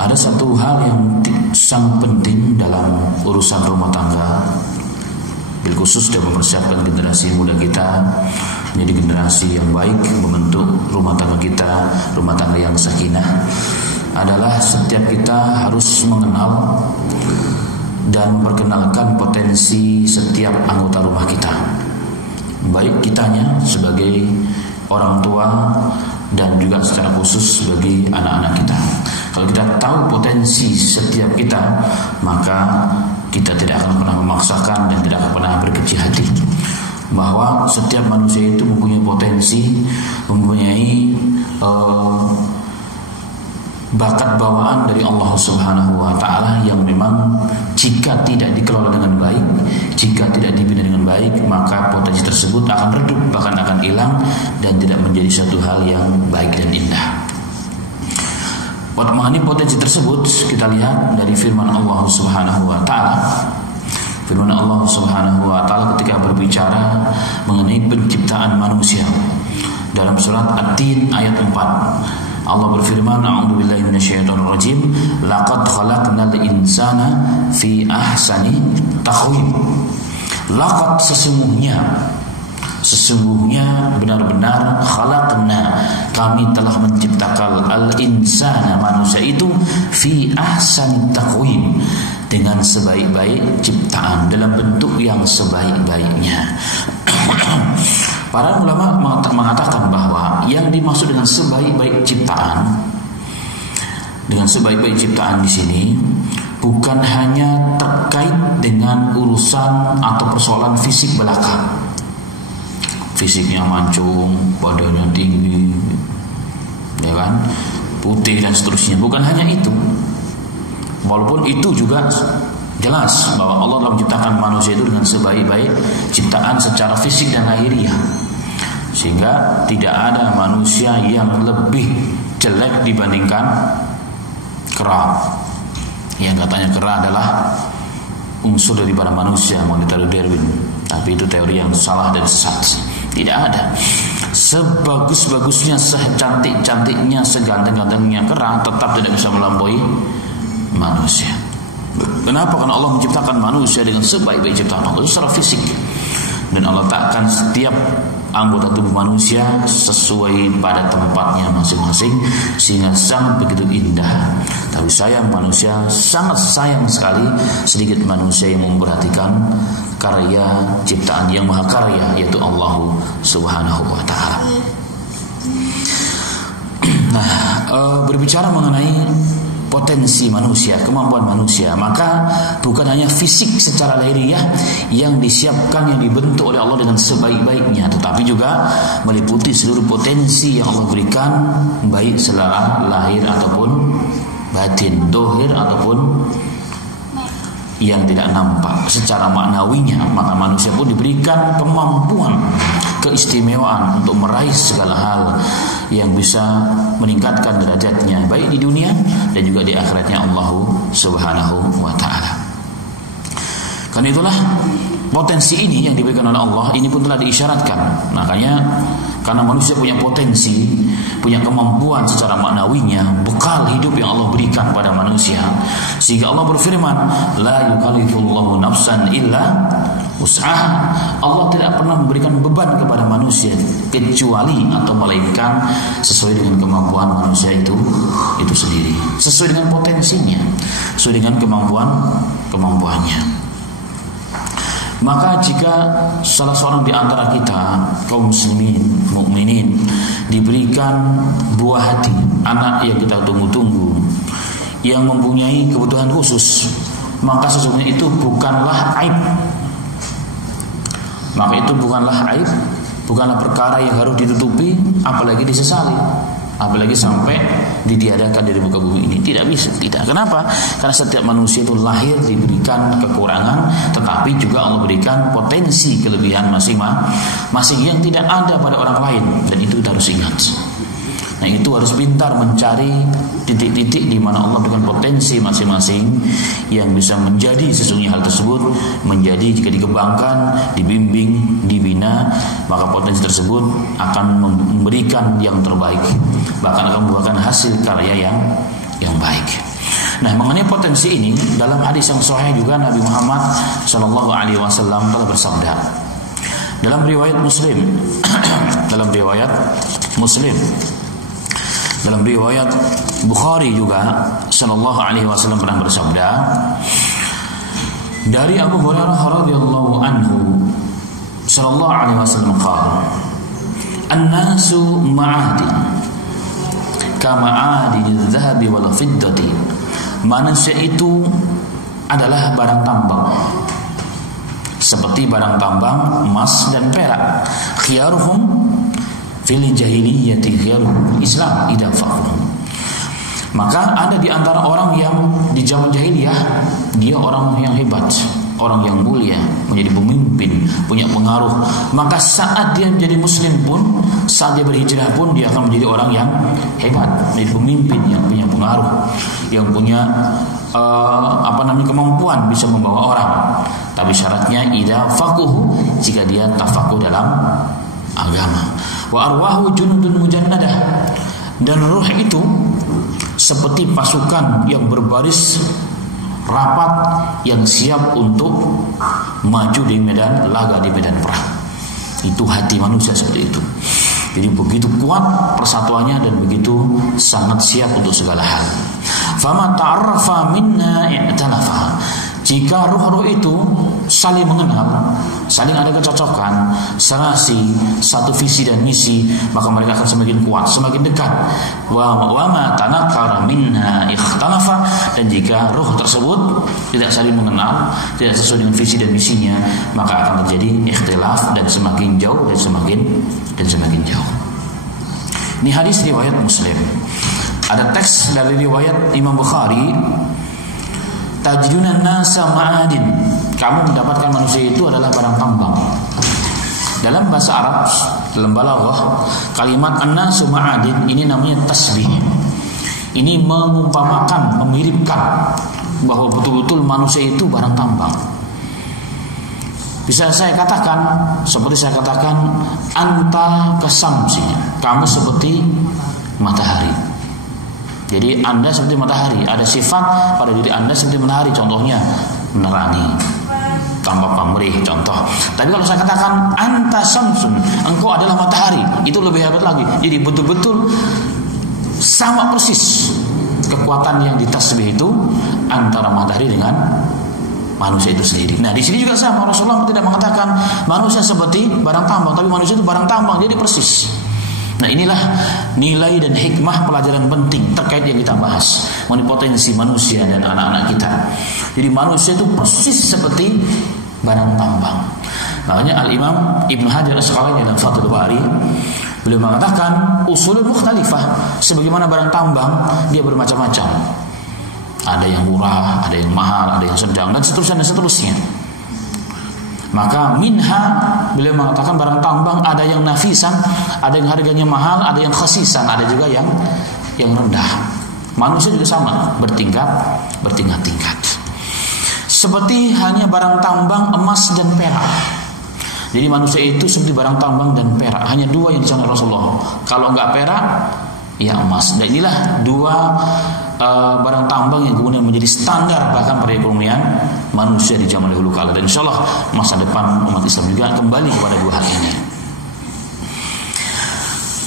Ada satu hal yang sangat penting dalam urusan rumah tangga, bil khusus dalam mempersiapkan generasi muda kita menjadi generasi yang baik, membentuk rumah tangga kita, rumah tangga yang sakinah, adalah setiap kita harus mengenal dan memperkenalkan potensi setiap anggota rumah kita, baik kitanya sebagai orang tua dan juga secara khusus bagi anak-anak kita. Kalau kita tahu potensi setiap kita, maka kita tidak akan pernah memaksakan dan tidak akan pernah berkecil hati. Bahwa setiap manusia itu mempunyai potensi, mempunyai bakat bawaan dari Allah Subhanahu wa Ta'ala yang memang jika tidak dikelola dengan baik, jika tidak dibina dengan baik, maka potensi tersebut akan redup, bahkan akan hilang dan tidak menjadi suatu hal yang baik dan indah. Mengenai potensi tersebut, kita lihat dari firman Allah Subhanahu wa Ta'ala. Firman Allah Subhanahu wa Ta'ala ketika berbicara mengenai penciptaan manusia dalam surat At-Tin ayat 4. Allah berfirman, a'udzubillahi minasyaitonirrajim, laqad khalaqnal insana fi ahsani taqwim. Laqad sesungguhnya benar-benar khalaqna, kami telah menciptakan al-insana, manusia itu, fi ahsani taqwim, dengan sebaik-baik ciptaan, dalam bentuk yang sebaik-baiknya. Para ulama mengatakan bahwa yang dimaksud dengan sebaik-baik ciptaan, di sini bukan hanya terkait dengan urusan atau persoalan fisik belaka, fisiknya mancung, badannya tinggi, ya kan, putih dan seterusnya. Bukan hanya itu, walaupun itu juga jelas bahwa Allah telah menciptakan manusia itu dengan sebaik-baik ciptaan secara fisik dan lahiriah, sehingga tidak ada manusia yang lebih jelek dibandingkan kera. Yang katanya kera adalah unsur daripada manusia menurut teori Darwin, tapi itu teori yang salah dan sesat. Tidak ada. Sebagus-bagusnya, secantik-cantiknya, seganteng-gantengnya kera, tetap tidak bisa melampaui manusia. Kenapa? Karena Allah menciptakan manusia dengan sebaik-baik ciptaan Allah secara fisik, dan Allah letakkan setiap anggota tubuh manusia sesuai pada tempatnya masing-masing, sehingga sangat begitu indah. Tapi sayang, manusia sangat sayang sekali sedikit manusia yang memperhatikan karya ciptaan yang maha karya, yaitu Allah Subhanahu wa Ta'ala. Nah, berbicara mengenai potensi manusia, kemampuan manusia, maka bukan hanya fisik secara lahiriah yang disiapkan, yang dibentuk oleh Allah dengan sebaik-baiknya, tetapi juga meliputi seluruh potensi yang Allah berikan, baik secara lahir ataupun batin, dohir ataupun yang tidak nampak secara maknawinya. Maka manusia pun diberikan kemampuan, keistimewaan untuk meraih segala hal yang bisa meningkatkan derajatnya, baik di dunia dan juga di akhiratnya Allah Subhanahu wa Ta'ala. Karena itulah potensi ini yang diberikan oleh Allah ini pun telah diisyaratkan. Makanya karena manusia punya potensi, punya kemampuan secara maknawinya, bekal hidup yang Allah berikan pada manusia, sehingga Allah berfirman, la yukallifullahu nafsan illa wus'aha. Allah tidak pernah memberikan beban kepada manusia kecuali atau melainkan sesuai dengan kemampuan manusia itu sendiri, sesuai dengan potensinya, sesuai dengan kemampuannya. Maka jika salah seorang di antara kita, kaum muslimin, mukminin, diberikan buah hati, anak yang kita tunggu-tunggu, yang mempunyai kebutuhan khusus, maka sesungguhnya itu bukanlah aib. Maka itu bukanlah aib, bukanlah perkara yang harus ditutupi, apalagi disesali, apalagi sampai ditiadakan dari muka bumi ini. Tidak bisa, tidak. Kenapa? Karena setiap manusia itu lahir diberikan kekurangan, tetapi juga Allah berikan potensi kelebihan masing-masing yang tidak ada pada orang lain, dan itu kita harus ingat. Nah, itu harus pintar mencari titik-titik di mana Allah berikan potensi masing-masing yang bisa menjadi sesungguhnya hal tersebut menjadi, jika dikembangkan, dibimbing, dibina, maka potensi tersebut akan memberikan yang terbaik, bahkan akan membuahkan hasil karya yang baik. Nah, mengenai potensi ini dalam hadis yang sahih juga Nabi Muhammad Shallallahu Alaihi Wasallam telah bersabda dalam riwayat Muslim, dalam riwayat Bukhari juga Shallallahu Alaihi Wasallam pernah bersabda dari Abu Hurairah radhiyallahu anhu Shallallahu Alaihi Wasallam qala an-nasu ma'adin kama'adin adh-dhahabi wal fiddati. Manusia itu adalah barang tambang seperti barang tambang emas dan perak. Khiyaruhum fil jahiliyyati khiyaruhum fil Islam idza faqahu. Maka ada di antara orang yang di zaman jahiliyah dia orang yang hebat, orang yang mulia, menjadi pemimpin, punya pengaruh. Maka saat dia menjadi muslim pun, saat dia berhijrah pun, dia akan menjadi orang yang hebat, menjadi pemimpin yang punya pengaruh, yang punya kemampuan bisa membawa orang. Tapi syaratnya idza faqahu, jika dia tafakuh dalam agama. Wa arwahu junudun mujannadah, dan ruh itu seperti pasukan yang berbaris rapat yang siap untuk maju di medan laga, di medan perang. Itu hati manusia seperti itu. Jadi begitu kuat persatuannya dan begitu sangat siap untuk segala hal. Fama ta'arrafa minna i'talafa. Jika ruh-ruh itu saling mengenal, saling ada kecocokan, serasi, satu visi dan misi, maka mereka akan semakin kuat, semakin dekat. Wa ma tanakara minna ikhtalafa. Dan jika ruh tersebut tidak saling mengenal, tidak sesuai dengan visi dan misinya, maka akan terjadi ikhtilaf dan semakin jauh dan semakin jauh. Ini hadis riwayat Muslim. Ada teks dari riwayat Imam Bukhari, tajiduna nasa ma'adin. Kamu mendapatkan manusia itu adalah barang tambang. Dalam bahasa Arab, dalam balaghah, kalimat an-nasu ma'adin ini namanya tasbih. Ini mengumpamakan, memiripkan bahwa betul-betul manusia itu barang tambang. Bisa saya katakan, seperti saya katakan, anta kasamsi, kamu seperti matahari. Jadi Anda seperti matahari, ada sifat pada diri Anda seperti matahari, contohnya menerangi, tanpa pamrih, contoh. Tapi kalau saya katakan anta samsun, engkau adalah matahari, itu lebih hebat lagi. Jadi betul-betul sama persis kekuatan yang ditasbih itu antara matahari dengan manusia itu sendiri. Nah, di sini juga sama, Rasulullah tidak mengatakan manusia seperti barang tambang, tapi manusia itu barang tambang, jadi persis. Nah, inilah nilai dan hikmah pelajaran penting terkait yang kita bahas mengenai potensi manusia dan anak-anak kita. Jadi manusia itu persis seperti barang tambang. Makanya Al-Imam Ibnu Hajar Asqalani dalam Fathul Bari beliau mengatakan usulul mukhtalifah, sebagaimana barang tambang dia bermacam-macam. Ada yang murah, ada yang mahal, ada yang sedang, dan seterusnya. Maka minha, beliau mengatakan barang tambang ada yang nafisan, ada yang harganya mahal, ada yang khasisan, ada juga yang rendah. Manusia juga sama, bertingkat-tingkat. Seperti hanya barang tambang emas dan perak. Jadi manusia itu seperti barang tambang dan perak, hanya dua yang dicontoh Rasulullah. Kalau enggak perak, ya emas. Dan inilah dua barang tambang yang kemudian menjadi standar bahkan perekonomian manusia di zaman dahulu kala. Dan insyaallah masa depan umat Islam juga kembali kepada dua hal ini.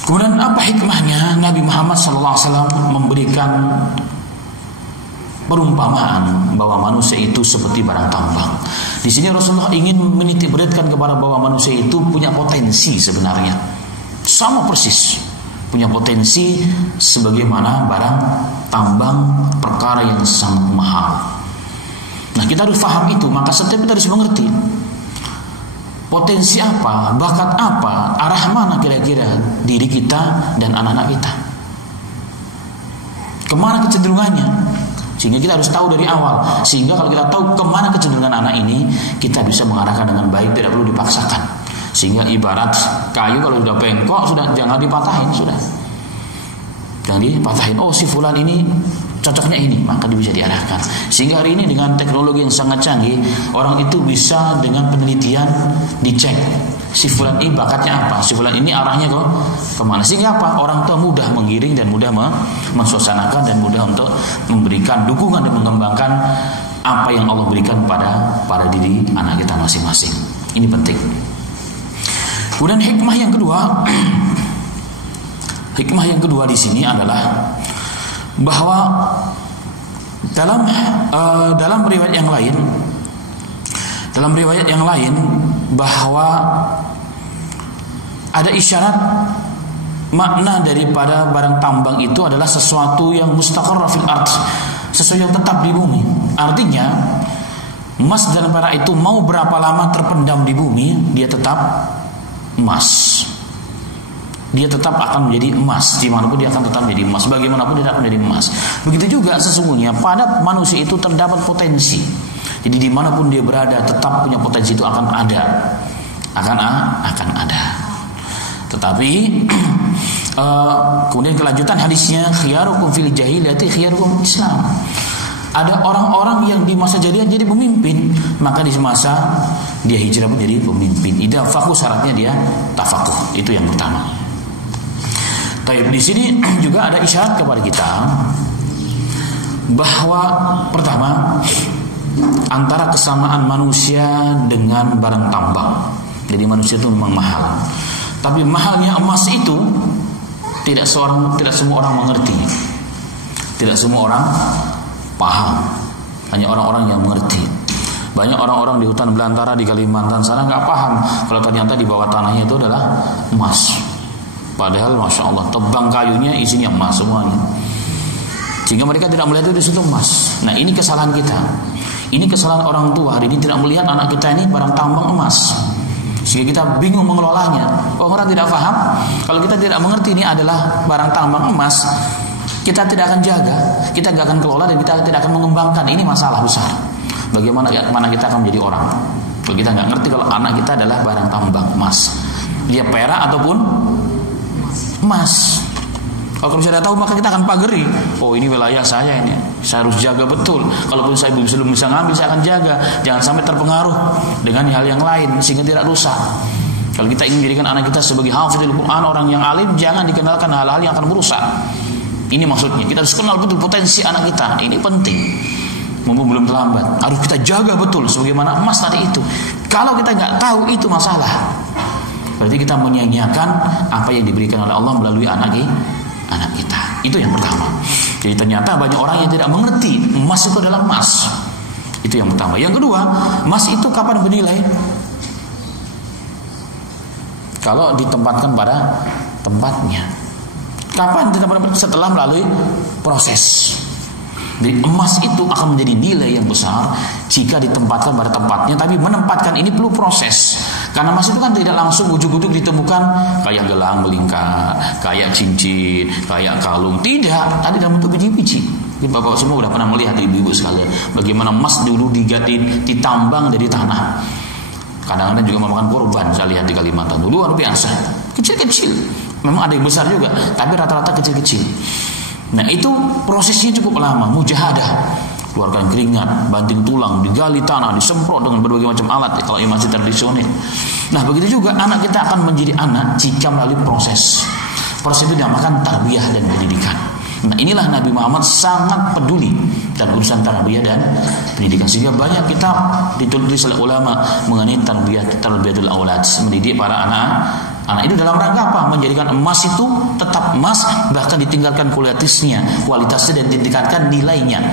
Kemudian apa hikmahnya Nabi Muhammad SAW memberikan perumpamaan bahwa manusia itu seperti barang tambang. Di sini Rasulullah ingin menitik beratkan kepada bahwa manusia itu punya potensi sebenarnya. Sama persis. Punya potensi sebagaimana barang tambang, perkara yang sangat mahal. Nah, kita harus paham itu, maka setiap kita harus mengerti potensi apa, bakat apa, arah mana kira-kira diri kita dan anak-anak kita, kemana kecenderungannya, sehingga kita harus tahu dari awal. Sehingga kalau kita tahu kemana kecenderungan anak ini, kita bisa mengarahkan dengan baik, tidak perlu dipaksakan. Sehingga ibarat kayu kalau sudah bengkok, sudah jangan dipatahin, sudah jangan dipatahin. Oh, si fulan ini cocoknya ini, maka dia bisa diarahkan. Sehingga hari ini dengan teknologi yang sangat canggih, orang itu bisa dengan penelitian dicek si fulan ini bakatnya apa, si fulan ini arahnya kemana. Sehingga apa? Orang tua mudah menggiring dan mudah mensuasanakan dan mudah untuk memberikan dukungan dan mengembangkan apa yang Allah berikan pada diri anak kita masing-masing. Ini penting. Kemudian hikmah yang kedua, hikmah yang kedua di sini adalah bahwa dalam riwayat yang lain bahwa ada isyarat makna daripada barang tambang itu adalah sesuatu yang mustaqarra fil ard, sesuatu yang tetap di bumi. Artinya emas dan perak itu mau berapa lama terpendam di bumi, dia tetap emas. Dia tetap akan menjadi emas. Dimanapun dia akan tetap menjadi emas. Bagaimanapun dia akan menjadi emas. Begitu juga sesungguhnya pada manusia itu terdapat potensi. Jadi dimanapun dia berada tetap punya potensi itu akan ada. Akan ada. Tetapi kemudian kelanjutan hadisnya, khiyarukum fil jahiliyati khiyarukum Islam. Ada orang-orang yang di masa jahiliyah jadi pemimpin, maka di masa dia hijrah pun jadi pemimpin. Idza faqih syaratnya dia tafaquh. Itu yang pertama. Di sini juga ada isyarat kepada kita bahwa pertama antara kesamaan manusia dengan barang tambang. Jadi manusia itu memang mahal. Tapi mahalnya emas itu tidak semua orang mengerti. Tidak semua orang paham. Hanya orang-orang yang mengerti. Banyak orang-orang di hutan belantara di Kalimantan sana nggak paham kalau ternyata di bawah tanahnya itu adalah emas. Padahal masya Allah tebang kayunya isinya emas semuanya. Sehingga mereka tidak melihat itu di situ emas. Nah ini kesalahan kita. Ini kesalahan orang tua hari ini tidak melihat anak kita ini barang tambang emas. Sehingga kita bingung mengelolanya. Orang tidak paham. Kalau kita tidak mengerti ini adalah barang tambang emas, kita tidak akan jaga, kita tidak akan kelola dan kita tidak akan mengembangkan. Ini masalah besar. Bagaimana kita akan menjadi orang? Kalau kita nggak ngerti kalau anak kita adalah barang tambang emas, dia perak ataupun emas. Kalau sudah tahu maka kita akan pageri. Oh ini wilayah saya ini, saya harus jaga betul. Kalaupun saya belum bisa ngambil, saya akan jaga. Jangan sampai terpengaruh dengan hal yang lain sehingga tidak rusak. Kalau kita ingin menjadikan anak kita sebagai hafizul Quran, orang yang alim, jangan dikenalkan hal-hal yang akan merusak. Ini maksudnya. Kita harus kenal betul potensi anak kita. Ini penting. Mumpung belum terlambat, harus kita jaga betul sebagaimana emas tadi itu. Kalau kita nggak tahu itu masalah. Berarti kita menyia-nyiakan apa yang diberikan oleh Allah melalui anak kita. Itu yang pertama. Jadi ternyata banyak orang yang tidak mengerti emas itu adalah emas. Itu yang pertama. Yang kedua, emas itu kapan bernilai? Kalau ditempatkan pada tempatnya. Kapan ditempatkan? Setelah melalui proses. Jadi emas itu akan menjadi nilai yang besar jika ditempatkan pada tempatnya. Tapi menempatkan ini perlu proses. Karena emas itu kan tidak langsung ujuk-ujuk ditemukan kayak gelang melingkar, kayak cincin, kayak kalung. Tidak, tadi dalam bentuk biji-biji. Bapak semua sudah pernah melihat ibu-ibu sekalian bagaimana emas dulu ditambang dari tanah. Kadang-kadang juga memakan korban, saya lihat di Kalimantan. Dulu luar biasa, kecil-kecil. Memang ada yang besar juga, tapi rata-rata kecil-kecil. Nah itu prosesnya cukup lama, mujahadah, keluarkan keringat, banting tulang, digali tanah, disemprot dengan berbagai macam alat kalau masih tradisional. Nah begitu juga anak kita akan menjadi anak jika melalui proses. Proses itu dinamakan tarbiyah dan pendidikan. Nah inilah Nabi Muhammad sangat peduli dan urusan tarbiyah dan pendidikan. Sehingga banyak kitab ditulis oleh ulama mengenai tarbiyatul aulad, mendidik para anak itu dalam rangka apa? Menjadikan emas itu tetap emas, bahkan ditinggalkan kualitasnya dan ditingkatkan nilainya.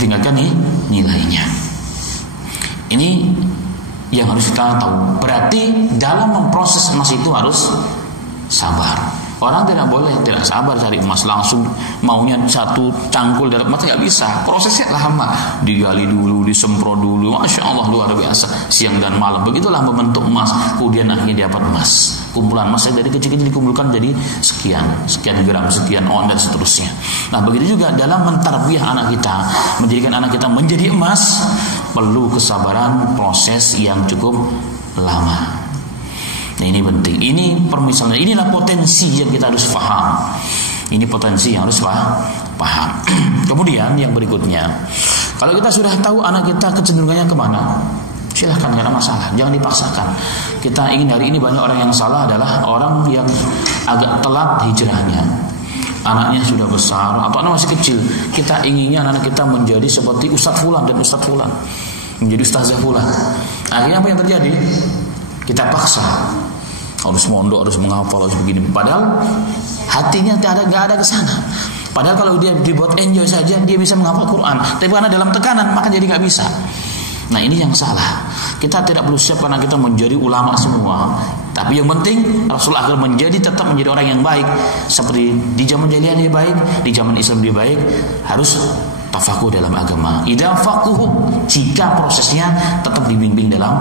Tinggalkan nilainya. Ini yang harus kita tahu. Berarti dalam memproses emas itu harus sabar. Orang tidak boleh tidak sabar cari emas langsung maunya satu cangkul dari emas, nggak bisa. Prosesnya lama, digali dulu, disemprot dulu. Masya Allah luar biasa. Siang dan malam begitulah membentuk emas. Kemudian akhirnya dapat emas. Kumpulan emas dari kecil-kecil dikumpulkan jadi sekian gram, sekian on dan seterusnya. Nah begitu juga dalam mentarbiyah anak kita, menjadikan anak kita menjadi emas, perlu kesabaran proses yang cukup lama. Nah ini penting. Ini permisalan. Inilah potensi yang kita harus paham. Ini potensi yang harus paham. Kemudian yang berikutnya, kalau kita sudah tahu anak kita kecenderungannya kemana, silahkan, gak ada masalah, jangan dipaksakan. Kita ingin hari ini banyak orang yang salah adalah orang yang agak telat hijrahnya. Anaknya sudah besar atau anak masih kecil, kita inginnya anak kita menjadi seperti Ustadz Fulan dan Ustadz Fulan, menjadi Ustazah Fulan. Akhirnya apa yang terjadi? Kita paksa, harus mondok, harus menghafal, harus begini. Padahal hatinya gak ada ke sana. Padahal kalau dia dibuat enjoy saja, dia bisa menghafal Quran. Tapi karena dalam tekanan, maka jadi gak bisa. Nah, ini yang salah. Kita tidak perlu siap karena kita menjadi ulama semua. Tapi yang penting Rasul agar tetap menjadi orang yang baik. Seperti di zaman jahiliyah dia baik, di zaman Islam dia baik, harus tafakuh dalam agama. Idza faquhu, jika prosesnya tetap dibimbing dalam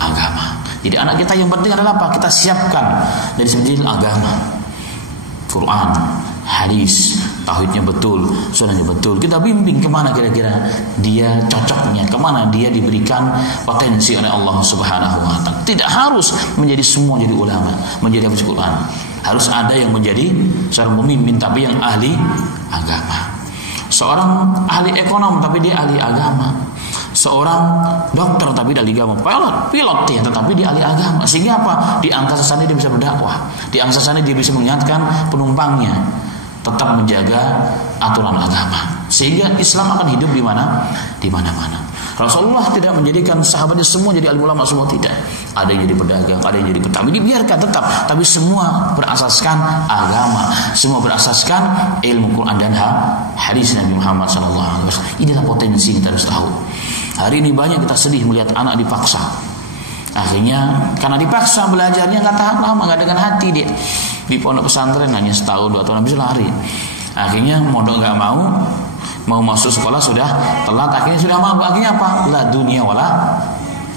agama. Jadi anak kita yang penting adalah apa? Kita siapkan dari segi agama, Quran, hadis, tauhidnya betul, sunnahnya betul. Kita bimbing kemana kira-kira dia cocoknya, kemana dia diberikan potensi oleh Allah Subhanahu wa Ta'ala. Tidak harus menjadi semua jadi ulama, menjadi hafiz Quran. Harus ada yang menjadi seorang pemimpin tapi yang ahli agama. Seorang ahli ekonom tapi dia ahli agama. Seorang dokter tapi dia ahli agama. Pilot ya, tetapi dia ahli agama. Sehingga apa? Di angkasa sana dia bisa berdakwah. Di angkasa sana dia bisa mengingatkan penumpangnya tetap menjaga aturan agama. Sehingga Islam akan hidup di mana? Di mana-mana. Rasulullah tidak menjadikan sahabatnya semua jadi alim ulama, semua tidak. Ada yang jadi pedagang, ada yang jadi petani, dibiarkan tetap. Tapi semua berasaskan agama, semua berasaskan ilmu Quran dan hadis Nabi Muhammad SAW. Inilah potensi kita harus tahu. Hari ini banyak kita sedih melihat anak dipaksa. Akhirnya karena dipaksa belajarnya nggak tahan lama, nggak dengan hati dia. Di pondok pesantren hanya setahun 2 tahun habis lari. Akhirnya mondok nggak mau masuk sekolah sudah telat, akhirnya sudah mabuk. Akhirnya apa? La dunia wala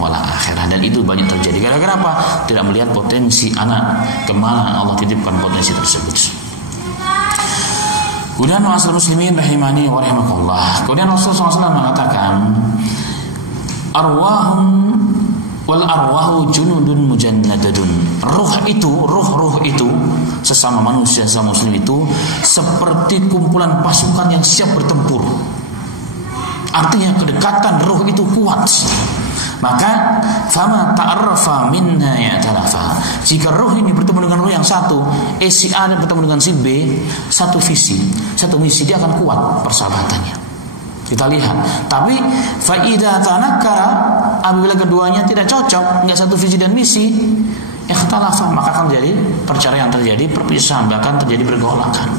akhirah. Dan itu banyak terjadi gara-gara apa? Tidak melihat potensi anak, kemana Allah titipkan potensi tersebut. Kemudian ma'asyiral muslimin rahimani wa rahimakumullah. Kemudian Rasulullah SAW mengatakan, wal arwahu junudun mujannadadun. Ruh itu sesama manusia, sesama muslim itu seperti kumpulan pasukan yang siap bertempur. Artinya kedekatan ruh itu kuat. Maka fama ta'arrafa minna ya'tarafa. Jika ruh ini bertemu dengan ruh yang satu, si A dan bertemu dengan si B, satu visi, satu misi, dia akan kuat persahabatannya. Kita lihat. Tapi fa'idha tanakkara, apabila keduanya tidak cocok, enggak satu visi dan misi, ikhtalafa, maka akan terjadi perceraian, terjadi perpisahan, bahkan terjadi pergolakan.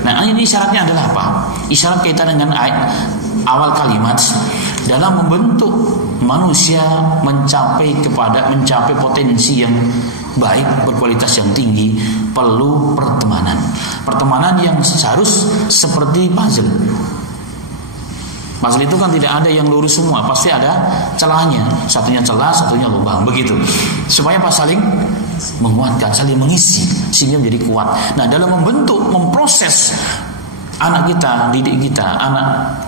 Nah, ini syaratnya adalah apa? Isyarat kaitan dengan awal kalimat dalam membentuk manusia mencapai potensi yang baik, berkualitas yang tinggi, perlu pertemanan. Pertemanan yang harus seperti puzzle. Puzzle itu kan tidak ada yang lurus semua, pasti ada celahnya. Satunya celah, satunya lubang, begitu. Supaya pas saling menguatkan, saling mengisi sehingga menjadi kuat. Nah, dalam memproses anak kita, didik kita,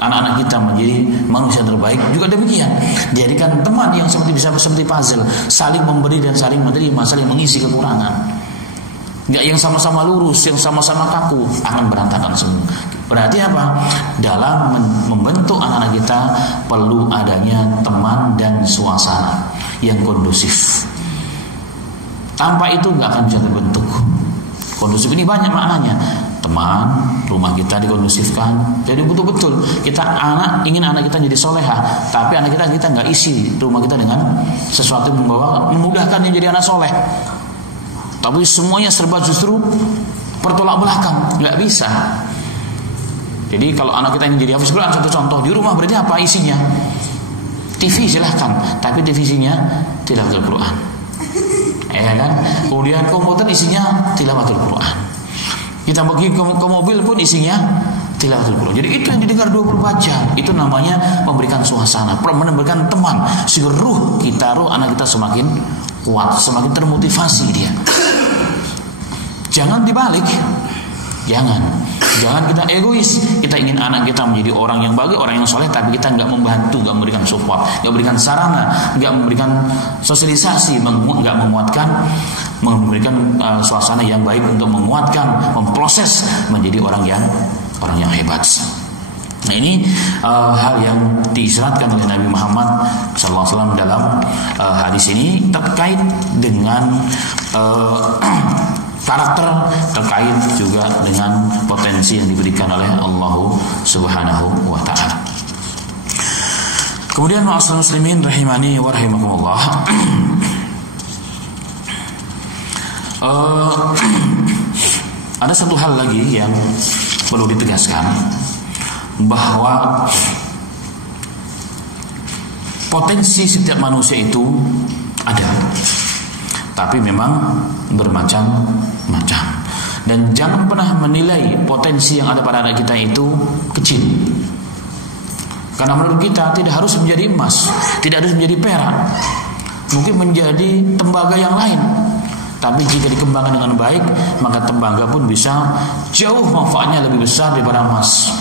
anak-anak kita menjadi manusia terbaik juga demikian. Dijadikan teman yang seperti puzzle, saling memberi dan saling menerima, saling mengisi kekurangan. Enggak yang sama-sama lurus, yang sama-sama kaku, akan berantakan semua. Berarti apa? Dalam membentuk anak-anak kita perlu adanya teman dan suasana yang kondusif. Tanpa itu enggak akan bisa terbentuk. Kondusif ini banyak maknanya. Teman, rumah kita dikondusifkan. Jadi betul-betul kita ingin anak kita jadi soleha, tapi anak kita nggak isi rumah kita dengan sesuatu yang memudahkan dia jadi anak soleh. Tapi semuanya serba justru bertolak belakang, nggak bisa. Jadi kalau anak kita ingin jadi hafiz Quran, satu contoh di rumah berarti apa isinya? TV silahkan, tapi TV-nya tilawatul Quran. Ya kan? Kemudian komputer isinya tilawatul Quran. Kita pergi ke mobil pun isinya tilawatul Quran. Jadi itu yang didengar 24 jam. Itu namanya memberikan suasana, memberikan teman. Sehingga ruh anak kita semakin kuat, semakin termotivasi dia. Jangan dibalik. Jangan kita egois. Kita ingin anak kita menjadi orang yang baik, orang yang soleh, tapi kita nggak membantu, nggak memberikan support, nggak memberikan sarana, nggak memberikan sosialisasi, nggak menguatkan memberikan suasana yang baik untuk menguatkan, memproses menjadi orang yang hebat. Nah, ini hal yang diisyaratkan oleh Nabi Muhammad SAW dalam hadis ini terkait dengan karakter, terkait juga dengan potensi yang diberikan oleh Allah Subhanahu wa taala. Kemudian ma'asyiral muslimin rahimani wa rahimakumullah. Ada satu hal lagi yang perlu ditegaskan, bahwa potensi setiap manusia itu ada, tapi memang bermacam-macam. Dan jangan pernah menilai potensi yang ada pada anak kita itu kecil, karena menurut kita tidak harus menjadi emas, tidak harus menjadi perak, mungkin menjadi tembaga yang lain. Tapi jika dikembangkan dengan baik, maka tembaga pun bisa jauh manfaatnya lebih besar daripada emas.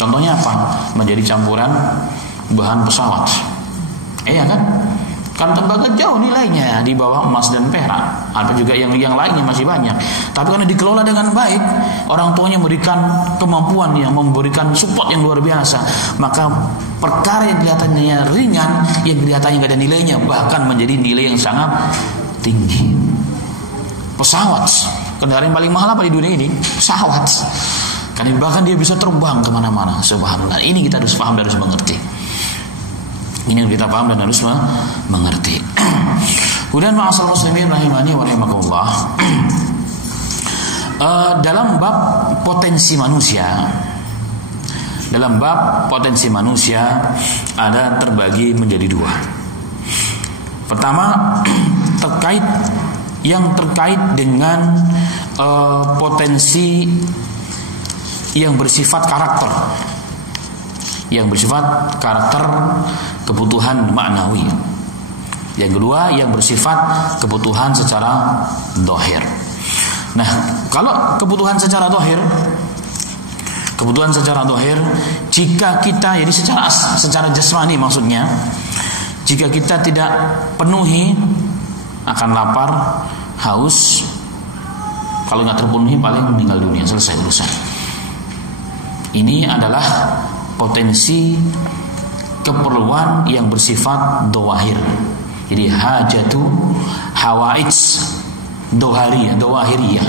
Contohnya apa? Menjadi campuran bahan pesawat. Iya kan? Kan tembaga jauh nilainya di bawah emas dan perak. Ada juga yang lainnya masih banyak. Tapi karena dikelola dengan baik, orang tuanya memberikan kemampuan, yang memberikan support yang luar biasa, maka perkara yang kelihatannya ringan, yang kelihatannya tidak ada nilainya, bahkan menjadi nilai yang sangat tinggi. Pesawat, kendaraan yang paling mahal apa di dunia ini? Pesawat. Karena bahkan dia bisa terbang kemana-mana. Subhanallah. Ini kita harus paham dan harus mengerti. Ini yang kita paham dan harus mengerti. Kemudian ma'asyiral muslimin rahimani wa rahimakumullah. Dalam bab potensi manusia, ada terbagi menjadi dua. Pertama, terkait dengan potensi yang bersifat karakter, kebutuhan maknawi. Yang kedua, yang bersifat kebutuhan secara zahir. Nah, kalau kebutuhan secara zahir, jika kita, jadi secara jasmani maksudnya, jika kita tidak penuhi, akan lapar, haus. Kalau nggak terpenuhi paling meninggal dunia, selesai urusan. Ini adalah potensi keperluan yang bersifat dhawahir. Jadi hajatu hawaij dhawahiriyah.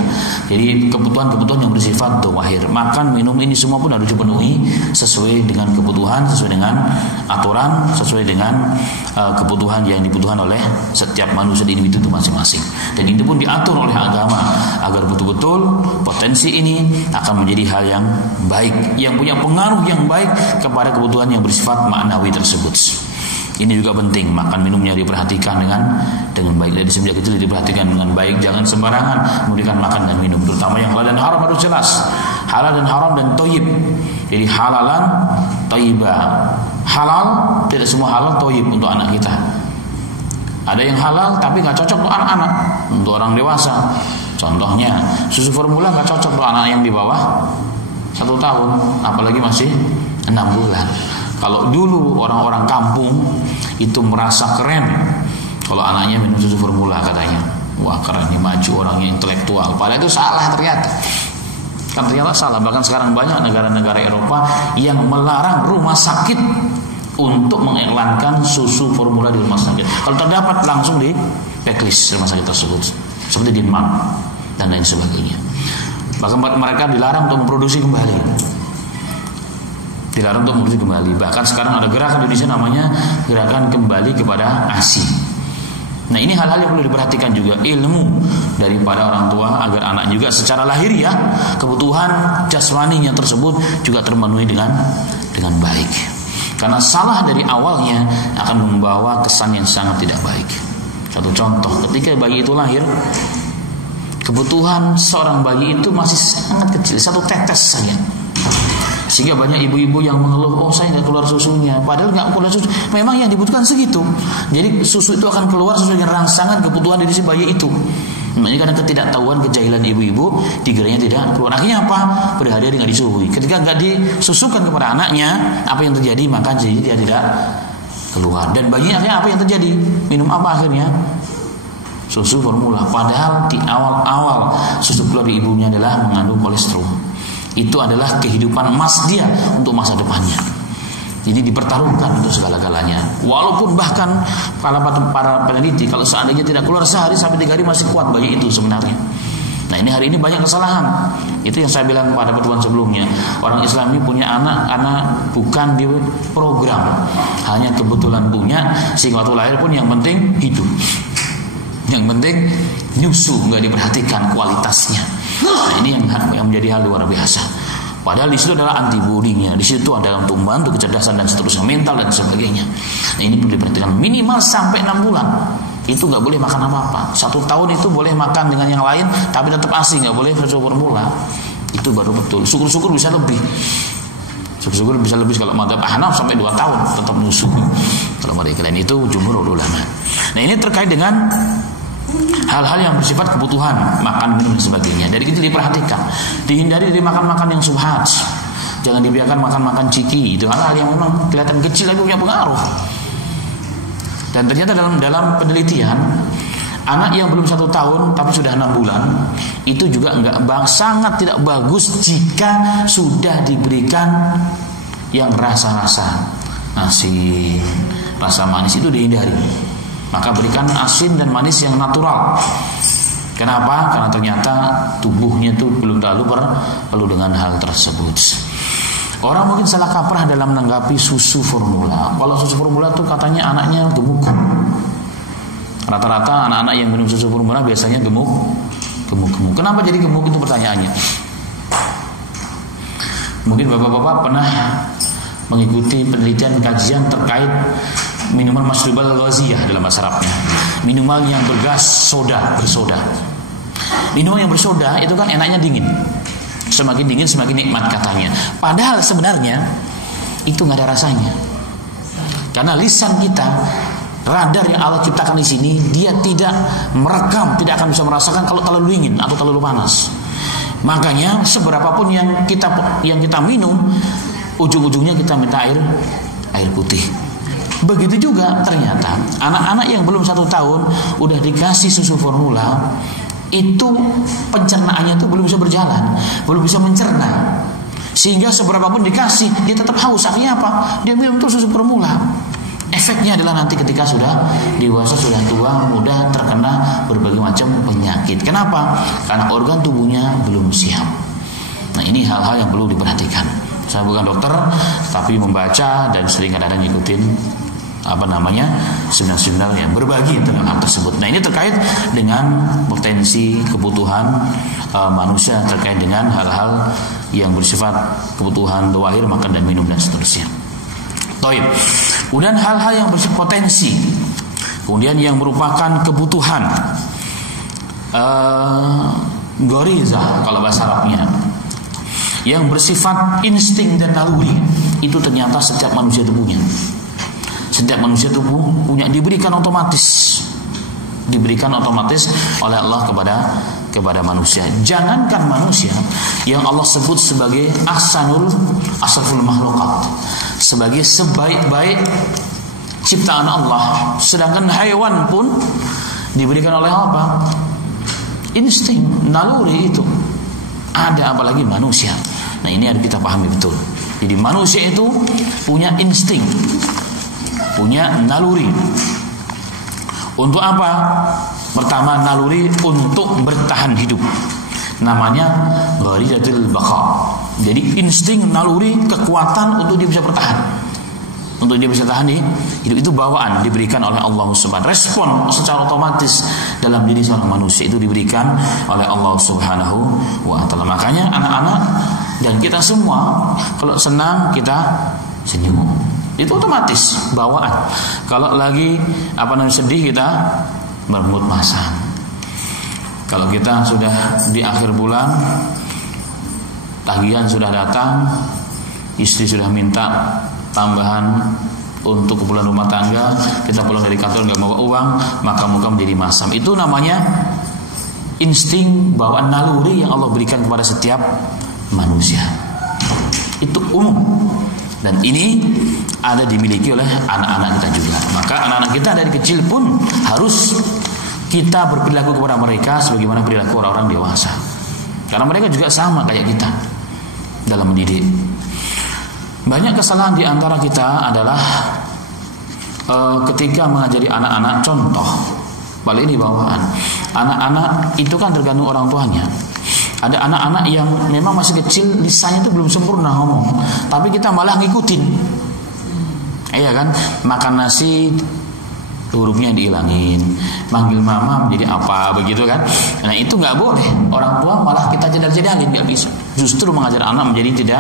Jadi kebutuhan-kebutuhan yang bersifat dhawahir. Makan, minum, ini semua pun harus dipenuhi sesuai dengan kebutuhan, sesuai dengan aturan, sesuai dengan kebutuhan yang dibutuhkan oleh setiap manusia di individu itu masing-masing. Dan itu pun diatur oleh agama agar betul-betul potensi ini akan menjadi hal yang baik, yang punya pengaruh yang baik kepada kebutuhan yang bersifat maknawi tersebut. Ini juga penting, makan minumnya diperhatikan dengan baik. Dari sejak kecil diperhatikan dengan baik, jangan sembarangan memberikan makan dan minum, terutama yang halal dan haram harus jelas. Halal dan haram dan thayyib. Jadi halalan thayyiba. Halal, tidak semua halal thayyib untuk anak kita. Ada yang halal tapi nggak cocok untuk anak-anak, untuk orang dewasa. Contohnya, susu formula nggak cocok untuk anak yang di bawah 1 tahun, apalagi masih 6 bulan. Kalau dulu orang-orang kampung itu merasa keren kalau anaknya minum susu formula, katanya, wah keren, ini maju, orangnya intelektual. Padahal itu salah ternyata. Kan ternyata salah. Bahkan sekarang banyak negara-negara Eropa yang melarang rumah sakit untuk mengiklankan susu formula di rumah sakit. Kalau terdapat, langsung di blacklist rumah sakit tersebut, seperti Denmark dan lain sebagainya. Bahkan mereka dilarang untuk memproduksi kembali. Bahkan sekarang ada gerakan di Indonesia namanya gerakan kembali kepada ASI. Nah, ini hal-hal yang perlu diperhatikan juga, ilmu daripada orang tua agar anak juga secara lahiriah kebutuhan jasmaninya tersebut juga terpenuhi dengan baik. Karena salah dari awalnya akan membawa kesan yang sangat tidak baik. Satu contoh, ketika bayi itu lahir, kebutuhan seorang bayi itu masih sangat kecil, 1 tetes saja. Sehingga banyak ibu-ibu yang mengeluh, oh saya nggak keluar susunya. Padahal nggak keluar susu, memang yang dibutuhkan segitu. Jadi susu itu akan keluar sesuai dengan rangsangan kebutuhan dari si bayi itu. Nah, ini karena ketidaktahuan, kejahilan ibu-ibu, dikiranya tidak keluar. Akhirnya apa? Berhari-hari nggak disuhui. Ketika nggak disusukan kepada anaknya, apa yang terjadi? Maka jadi dia tidak keluar. Dan bayinya akhirnya apa yang terjadi? Minum apa akhirnya? susu formula. Padahal di awal-awal susu keluar di ibunya adalah mengandung kolesterol. Itu adalah kehidupan emas dia untuk masa depannya. Jadi dipertaruhkan untuk segala-galanya. Walaupun bahkan para peneliti kalau seandainya tidak keluar sehari sampai 3 hari masih kuat bayi itu sebenarnya. Nah ini hari ini banyak kesalahan. Itu yang saya bilang pada pertemuan sebelumnya. Orang Islam ini punya anak bukan di program, hanya kebetulan punya, sehingga waktu lahir pun yang penting hidup, yang penting nyusu, nggak diperhatikan kualitasnya. Nah ini yang menjadi hal luar biasa. Padahal di situ adalah antibodinya, di situ ada untuk membantu kecerdasan dan seterusnya, mental dan sebagainya. Nah ini perlu diperhatikan minimal sampai 6 bulan. Itu nggak boleh makan apa-apa. 1 tahun itu boleh makan dengan yang lain, tapi tetap ASI, nggak boleh susu formula. Itu baru betul. Syukur-syukur bisa lebih. Syukur-syukur bisa lebih kalau madzhab Ahnaf sampai 2 tahun tetap nyusu. Kalau mereka lain itu jumhur ulama. Nah ini terkait dengan hal-hal yang bersifat kebutuhan, makan, minum dan sebagainya. Dari itu diperhatikan, dihindari dari makan-makan yang subhat. Jangan dibiarkan makan-makan ciki. Itu hal-hal yang memang kelihatan kecil tapi punya pengaruh. Dan ternyata dalam penelitian, anak yang belum 1 tahun tapi sudah 6 bulan itu juga sangat tidak bagus jika sudah diberikan yang rasa-rasa asin, rasa manis itu dihindari. Maka berikan asin dan manis yang natural. Kenapa? Karena ternyata tubuhnya itu belum terlalu perlu dengan hal tersebut. Orang mungkin salah kaprah dalam menanggapi susu formula. Kalau susu formula itu katanya anaknya gemuk. Rata-rata anak-anak yang minum susu formula biasanya gemuk. Kenapa jadi gemuk itu pertanyaannya. Mungkin bapak-bapak pernah mengikuti penelitian kajian terkait minuman mashrubal ghaziyah dalam bahasa Arabnya. Minuman yang bersoda. Minuman yang bersoda itu kan enaknya dingin. Semakin dingin semakin nikmat katanya. Padahal sebenarnya itu nggak ada rasanya. Karena lisan kita, radar yang Allah ciptakan di sini, dia tidak merekam, tidak akan bisa merasakan kalau terlalu dingin atau terlalu panas. Makanya seberapapun yang kita minum, ujung-ujungnya kita minta air putih. Begitu juga ternyata anak-anak yang belum 1 tahun udah dikasih susu formula, itu pencernaannya itu belum bisa berjalan, belum bisa mencerna, sehingga seberapapun dikasih dia tetap haus. Artinya apa? Dia minum terus susu formula. Efeknya adalah nanti ketika sudah dewasa, sudah tua, mudah terkena berbagai macam penyakit. Kenapa? Karena organ tubuhnya belum siap. Nah ini hal-hal yang perlu diperhatikan. Saya bukan dokter, tapi membaca dan sering kadang-kadang ngikutin seminar-seminar yang berbagi tentang hal tersebut. Nah ini terkait dengan potensi kebutuhan manusia terkait dengan hal-hal yang bersifat kebutuhan zahir, makan dan minum dan seterusnya. Baik. Kemudian hal-hal yang bersifat potensi, kemudian yang merupakan kebutuhan goriza kalau bahasa Arabnya, yang bersifat insting dan naluri, itu ternyata setiap manusia itu punya. Setiap manusia itu punya, diberikan otomatis oleh Allah kepada manusia. Jangankan manusia yang Allah sebut sebagai asraful makhluqat, sebagai sebaik-baik ciptaan Allah, sedangkan hewan pun diberikan oleh apa? Insting, naluri itu ada, apalagi manusia. Nah ini harus kita pahami betul. Jadi manusia itu punya insting, punya naluri. Untuk apa? Pertama, naluri untuk bertahan hidup. Namanya gharizatul baqa. Jadi insting, naluri, kekuatan untuk dia bisa bertahan, untuk dia bisa tahan hidup. Itu bawaan diberikan oleh Allah Subhanahu. Respon secara otomatis dalam diri seorang manusia itu diberikan oleh Allah Subhanahu wa ta'ala. Makanya anak-anak dan kita semua kalau senang kita senyum. Itu otomatis bawaan. Kalau lagi sedih kita bermood masam. Kalau kita sudah di akhir bulan, tagihan sudah datang, istri sudah minta tambahan untuk keperluan rumah tangga, kita pulang dari kantor nggak bawa uang, maka muka menjadi masam. Itu namanya insting, bawaan naluri yang Allah berikan kepada setiap manusia. Itu umum. Dan ini ada dimiliki oleh anak-anak kita juga. Maka anak-anak kita dari kecil pun harus kita berperilaku kepada mereka sebagaimana perilaku orang-orang dewasa. Karena mereka juga sama kayak kita dalam mendidik. Banyak kesalahan di antara kita adalah ketika mengajari anak-anak. Contoh paling ini bawaan, anak-anak itu kan tergantung orang tuanya. Ada anak-anak yang memang masih kecil, lisannya itu belum sempurna ngomong, tapi kita malah ngikutin. Iya kan, makan nasi hurufnya dihilangin, manggil mama menjadi apa begitu kan. Nah itu nggak boleh. Orang tua malah kita jedal-jedalin, nggak bisa. Justru mengajar anak menjadi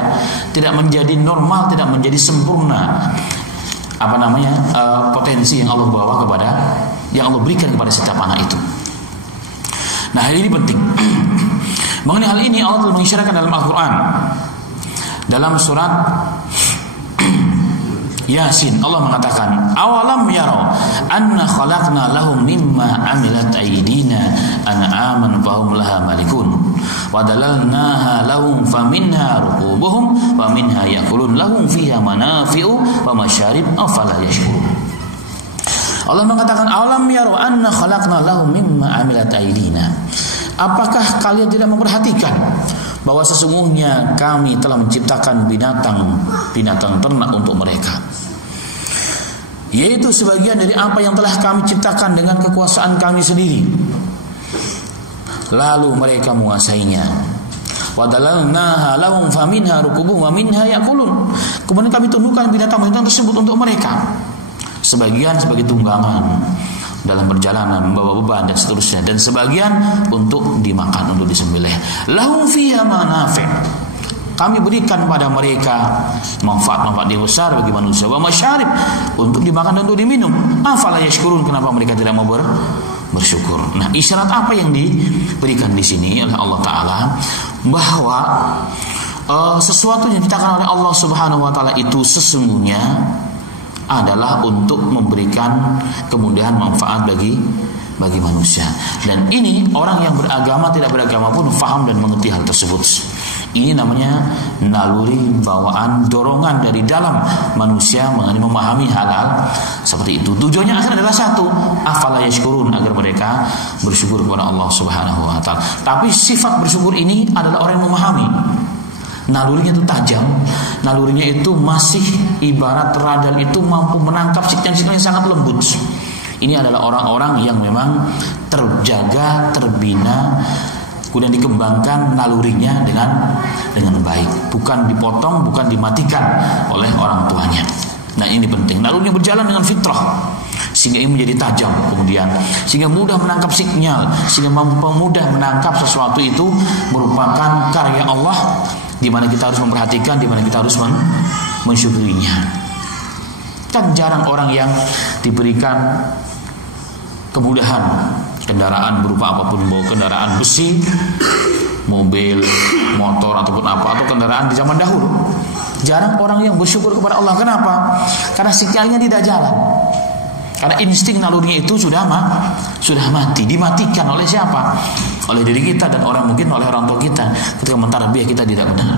tidak menjadi normal, tidak menjadi sempurna. Potensi yang Allah bawa yang Allah berikan kepada setiap anak itu. Nah hal ini penting. Mengenai hal ini Allah telah mengisyaratkan dalam Al-Quran. Dalam surat Yasin Allah mengatakan, awalam yarau anna khalaqna lahum mimma amilat aydina an'aman fahum laha malikun wa dalalnaha lahum faminha rukubuhum wa minha yakulun lahum fiha manafi'u wa masyarib afala yashkurun. Allah mengatakan, awalam yarau anna khalaqna lahum mimma amilat aydina. Apakah kalian tidak memperhatikan bahwa sesungguhnya kami telah menciptakan binatang ternak untuk mereka, yaitu sebagian dari apa yang telah kami ciptakan dengan kekuasaan kami sendiri, lalu mereka menguasainya. Wadalalnaha lahum faminha rukubuhum wa minha yakulun. Kemudian kami tundukkan binatang-binatang tersebut untuk mereka, sebagian sebagai tunggangan dalam perjalanan membawa beban dan seterusnya, dan sebagian untuk dimakan, untuk disembelih. Lahum fiha manafi', kami berikan pada mereka manfaat-manfaat yang besar bagi manusia, wa masyarib, untuk dimakan dan untuk diminum. Afala yashkurun, kenapa mereka tidak mau bersyukur? Nah, isyarat apa yang diberikan di sini oleh Allah Taala bahwa sesuatu yang diciptakan oleh Allah Subhanahu wa taala itu sesungguhnya adalah untuk memberikan kemudahan manfaat bagi manusia. Dan ini orang yang beragama tidak beragama pun faham dan mengerti hal tersebut. Ini namanya naluri bawaan, dorongan dari dalam manusia mengenai memahami hal-hal seperti itu. Tujuannya akhir adalah satu, afala yashkurun, agar mereka bersyukur kepada Allah Subhanahu wa taala. Tapi sifat bersyukur ini adalah orang yang memahami. Nalurinya itu tajam, nalurinya itu masih ibarat radal itu mampu menangkap sinyal-sinyal yang sangat lembut. Ini adalah orang-orang yang memang terjaga, terbina, kemudian dikembangkan nalurinya dengan baik, bukan dipotong, bukan dimatikan oleh orang tuanya. Nah ini penting, nalurinya berjalan dengan fitrah, sehingga ini menjadi tajam, kemudian sehingga mudah menangkap sinyal, sehingga mudah menangkap sesuatu itu merupakan karya Allah, di mana kita harus memperhatikan, di mana kita harus mensyukurinya. Kan jarang orang yang diberikan kemudahan kendaraan berupa apapun, bawa kendaraan besi, mobil, motor ataupun apa, atau kendaraan di zaman dahulu. Jarang orang yang bersyukur kepada Allah. Kenapa? Karena sinyalnya tidak jalan. Karena insting nalurinya itu sudah mati, dimatikan oleh siapa? Oleh diri kita dan mungkin oleh orang tua kita ketika mentarbiyah kita tidak benar.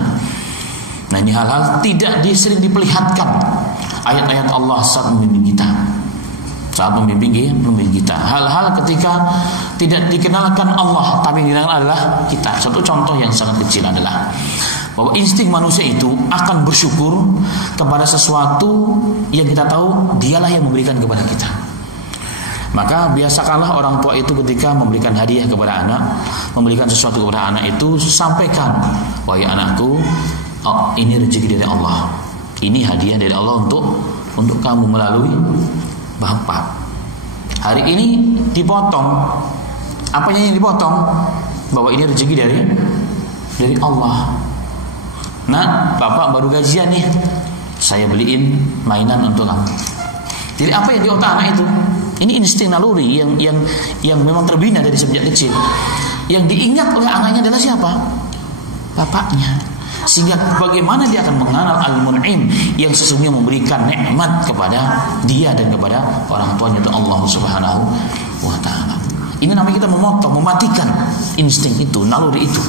Nah ini hal-hal tidak sering diperlihatkan ayat-ayat Allah saat membimbing kita. Hal-hal ketika tidak dikenalkan Allah, tapi yang dikenalkan adalah kita. Satu contoh yang sangat kecil adalah bahwa insting manusia itu akan bersyukur kepada sesuatu yang kita tahu dialah yang memberikan kepada kita. Maka biasakanlah orang tua itu ketika memberikan hadiah kepada anak, memberikan sesuatu kepada anak itu, sampaikan, wahai anakku, ini rezeki dari Allah, ini hadiah dari Allah untuk kamu melalui bapak. Hari ini dipotong, apanya yang dipotong? Bahwa ini rezeki dari Allah. Nah, bapak baru gajian nih, saya beliin mainan untuk kamu. Jadi apa yang di otak anak itu? Ini insting naluri yang memang terbina dari sejak kecil. Yang diingat oleh anaknya adalah siapa? Bapaknya. Sehingga bagaimana dia akan mengenal Al-Mun'im, yang sesungguhnya memberikan nikmat kepada dia dan kepada orang tuanya, itu Allah Subhanahu wa taala. Ini namanya kita memotong, mematikan insting itu, naluri itu.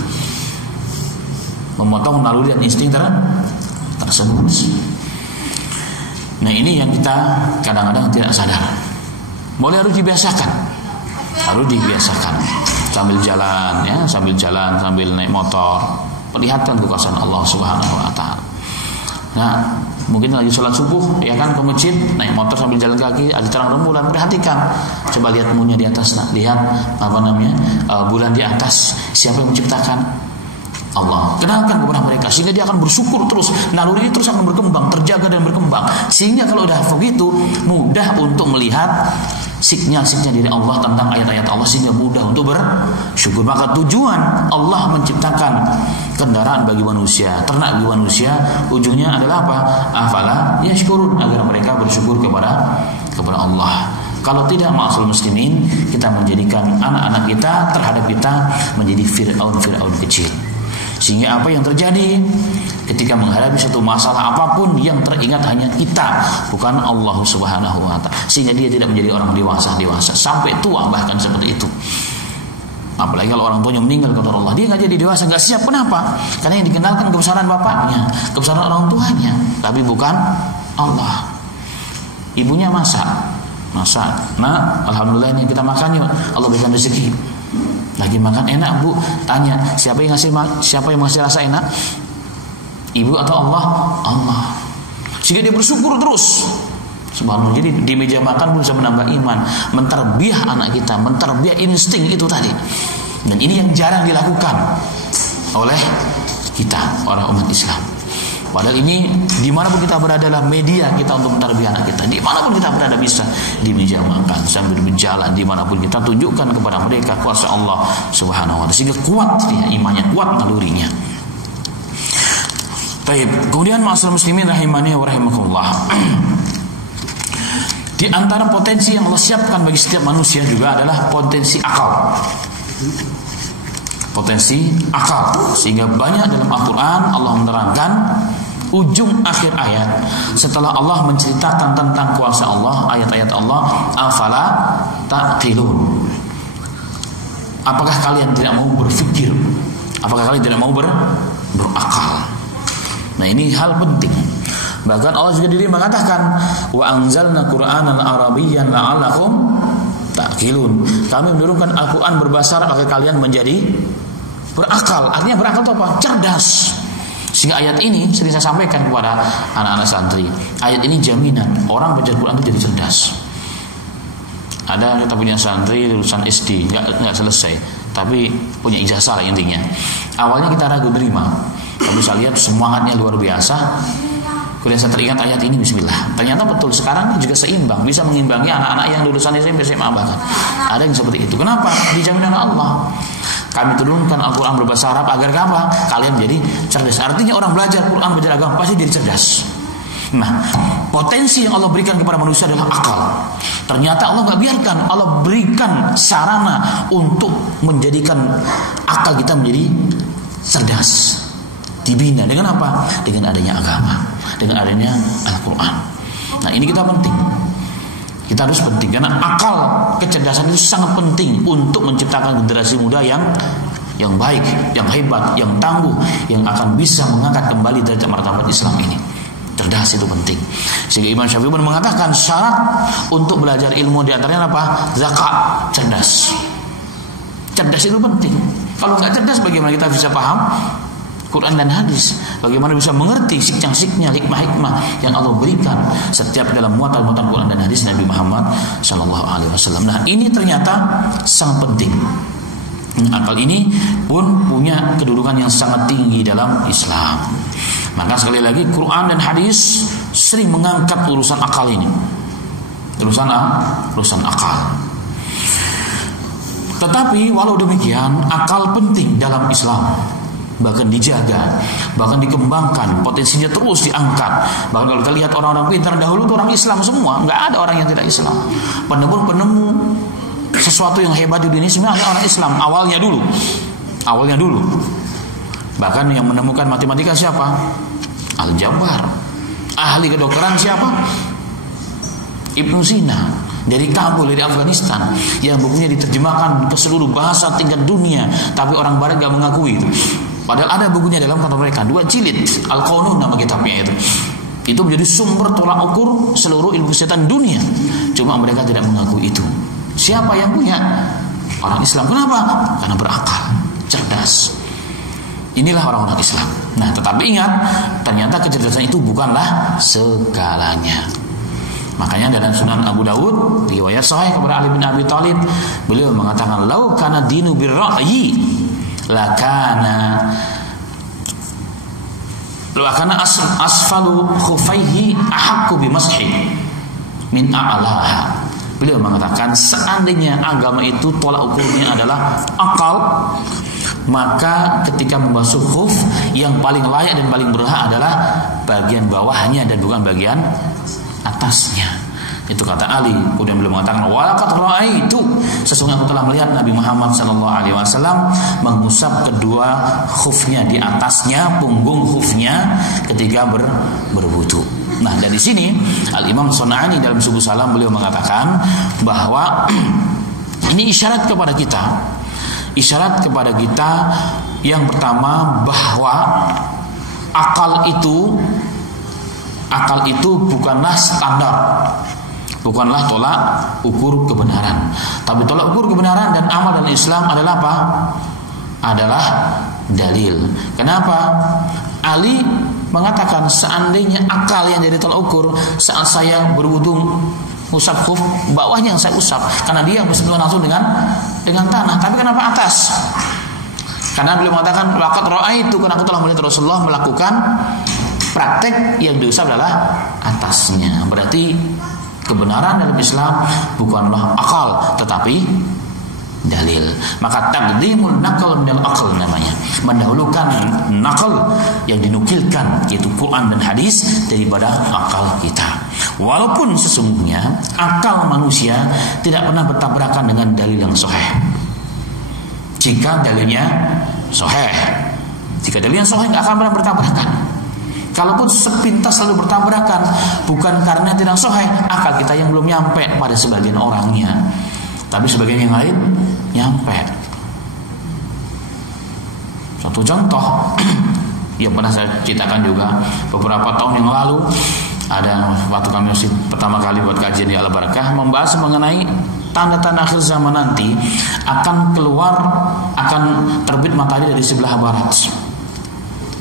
Memotong naluri dan insting tersebut. Nah ini yang kita kadang-kadang tidak sadar. Mulai harus dibiasakan. Harus dibiasakan sambil jalan ya, sambil naik motor, perlihatkan kekuasaan Allah Subhanahu wa taala. Nah, mungkin lagi sholat subuh ya kan, ke masjid naik motor sambil jalan kaki, ada terang rembulan, perhatikan, coba lihat moonnya di atas, lihat bulan di atas, siapa yang menciptakan? Allah. Kenalkan kepada mereka sehingga dia akan bersyukur terus, naluri itu terus akan berkembang, terjaga dan berkembang, sehingga kalau udah begitu mudah untuk melihat sinyal-sinyal dari Allah tentang ayat-ayat Allah, sehingga mudah untuk bersyukur. Maka tujuan Allah menciptakan kendaraan bagi manusia, ternak bagi manusia, ujungnya adalah apa? Afala yashkurun, agar mereka bersyukur kepada Allah. Kalau tidak, ma'asyiral muslimin, kita menjadikan anak-anak kita terhadap kita menjadi Fir'aun kecil. Sehingga apa yang terjadi ketika menghadapi suatu masalah apapun, yang teringat hanya kita, bukan Allah Subhanahu wa taala. Sehingga dia tidak menjadi orang dewasa sampai tua, bahkan seperti itu. Apalagi kalau orang tuanya meninggal, kata Allah, dia nggak jadi dewasa, nggak siap. Kenapa? Karena yang dikenalkan kebesaran bapaknya, kebesaran orang tuanya, tapi bukan Allah. Ibunya masak. Nah, alhamdulillah ini kita makan yuk, Allah berikan rezeki. Lagi makan enak, Bu, tanya siapa yang ngasih rasa enak? Ibu atau Allah? Allah. Sehingga dia bersyukur terus. Subhanallah. Jadi di meja makan pun bisa menambah iman, menterbiah anak kita, menterbiah insting itu tadi. Dan ini yang jarang dilakukan oleh kita, orang umat Islam. Padahal ini dimanapun kita berada adalah media kita untuk menterbiah anak kita. Dimanapun kita berada bisa di meja makan, sambil berjalan, dimanapun kita tunjukkan kepada mereka kuasa Allah Subhanahu wa taala, sehingga kuat dia imannya, kuat nalurinya. Baik, kemudian ma'asyiral muslimin rahimani wa rahimakumullah. Di antara potensi yang Allah siapkan bagi setiap manusia juga adalah potensi akal. Potensi akal, sehingga banyak dalam Al-Quran Allah menerangkan ujung akhir ayat setelah Allah menceritakan tentang kuasa Allah, ayat-ayat Allah, afala taqilun. Apakah kalian tidak mau berpikir? Apakah kalian tidak mau berakal? Nah, ini hal penting. Bahkan Allah juga diri mengatakan, wa anzalna qur'anan arabiyyan la'allakum taqilun. Kami menurunkan Al-Quran berbahasa Arab agar kalian menjadi berakal. Artinya berakal itu apa? Cerdas. Sehingga ayat ini sering saya sampaikan kepada anak-anak santri. Ayat ini jaminan orang baca Al-Quran itu jadi cerdas. Ada kita punya santri lulusan SD, nggak selesai, tapi punya ijazah lah intinya. Awalnya kita ragu terima, tapi saya lihat semangatnya luar biasa. Kemudian saya teringat ayat ini, bismillah. Ternyata betul, sekarang juga seimbang, bisa mengimbangi anak-anak yang lulusan SMP, SMA bahkan. Ada yang seperti itu. Kenapa? Dijamin oleh Allah. Kami turunkan Al-Quran berbahasa Arab agar apa? Kalian jadi cerdas. Artinya orang belajar Quran, belajar agama pasti jadi cerdas. Nah, potensi yang Allah berikan kepada manusia adalah akal. Ternyata Allah gak biarkan, Allah berikan sarana untuk menjadikan akal kita menjadi cerdas. Dibina dengan apa? Dengan adanya agama, dengan adanya Al-Quran. Nah, ini kita penting. Kita harus penting karena akal, kecerdasan itu sangat penting untuk menciptakan generasi muda yang baik, yang hebat, yang tangguh, yang akan bisa mengangkat kembali derajat martabat Islam ini. Cerdas itu penting. Sehingga Imam Syafi'i pun mengatakan syarat untuk belajar ilmu di antaranya apa? Zakat, cerdas. Cerdas itu penting. Kalau nggak cerdas, bagaimana kita bisa paham Quran dan hadis? Bagaimana bisa mengerti siknya-siknya, hikmah-hikmah yang Allah berikan setiap dalam muatan-muatan Quran dan hadis Nabi Muhammad SAW. Nah, ini ternyata sangat penting. Akal ini pun punya kedudukan yang sangat tinggi dalam Islam. Maka sekali lagi Quran dan hadis sering mengangkat urusan akal ini. Urusan akal. Tetapi walau demikian, akal penting dalam Islam. Bahkan dijaga, bahkan dikembangkan, potensinya terus diangkat. Bahkan kalau kita lihat orang-orang pintar dahulu itu orang Islam semua, nggak ada orang yang tidak Islam. Penemu sesuatu yang hebat di dunia sebenarnya orang Islam awalnya dulu. Bahkan yang menemukan matematika siapa? Al-Jabbar. Ahli kedokteran siapa? Ibnu Sina. Dari Kabul, dari Afghanistan, yang bukunya diterjemahkan ke seluruh bahasa tingkat dunia, tapi orang Barat gak mengakui itu. Padahal ada bukunya dalam kantong mereka, 2 jilid, Al-Qanun nama kitabnya itu. Itu menjadi sumber tolak ukur seluruh ilmu kesehatan dunia. Cuma mereka tidak mengakui itu. Siapa yang punya? orang Islam. Kenapa? Karena berakal, cerdas. Inilah orang-orang Islam. Nah, tetapi ingat, ternyata kecerdasan itu bukanlah segalanya. Makanya dalam Sunan Abu Dawud riwayat sahih kepada Ali bin Abi Thalib, beliau mengatakan, "Lau kana dinu birra'yi lakana asfalu khufaihi ahaqqu bimashi min a'laha." Beliau mengatakan, seandainya agama itu tolak ukurnya adalah akal, maka ketika membasuh khuf, yang paling layak dan paling berhak adalah bagian bawahnya dan bukan bagian atasnya. Itu kata Ali. Kemudian beliau mengatakan, walaqad ra'aitu, sesungguhnya aku telah melihat Nabi Muhammad SAW mengusap kedua khufnya di atasnya, punggung khufnya ketika berwudu. Nah, dari sini Al-Imam Shona'ani dalam Subuh Salam beliau mengatakan bahwa ini isyarat kepada kita yang pertama, bahwa akal itu bukanlah standar, bukanlah tolak ukur kebenaran. Tapi tolak ukur kebenaran dan amal dan Islam adalah apa? Adalah dalil. Kenapa? Ali mengatakan, seandainya akal yang jadi tolak ukur, saat saya berwudu usap khuf, bawahnya yang saya usap, karena dia bersentuhan langsung dengan tanah. Tapi kenapa atas? Karena beliau mengatakan, laqad ra'aitu, karena aku telah melihat Rasulullah melakukan praktek yang diusap adalah atasnya. Berarti kebenaran dalam Islam bukanlah akal, tetapi dalil. Maka taqdimul naql minal aql namanya, mendahulukan naql yang dinukilkan, yaitu Quran dan hadis, daripada akal kita. Walaupun sesungguhnya akal manusia tidak pernah bertabrakan dengan dalil yang sahih. Jika dalilnya sahih, nggak akan pernah bertabrakan. Kalaupun sepintas selalu bertabrakan, bukan karena tidak sahih, akal kita yang belum nyampe pada sebagian orangnya, tapi sebagian yang lain nyampe. Satu contoh yang pernah saya ceritakan juga beberapa tahun yang lalu, ada waktu kami masih pertama kali buat kajian di Al-Barakah, membahas mengenai tanda-tanda akhir zaman nanti akan terbit matahari dari sebelah barat.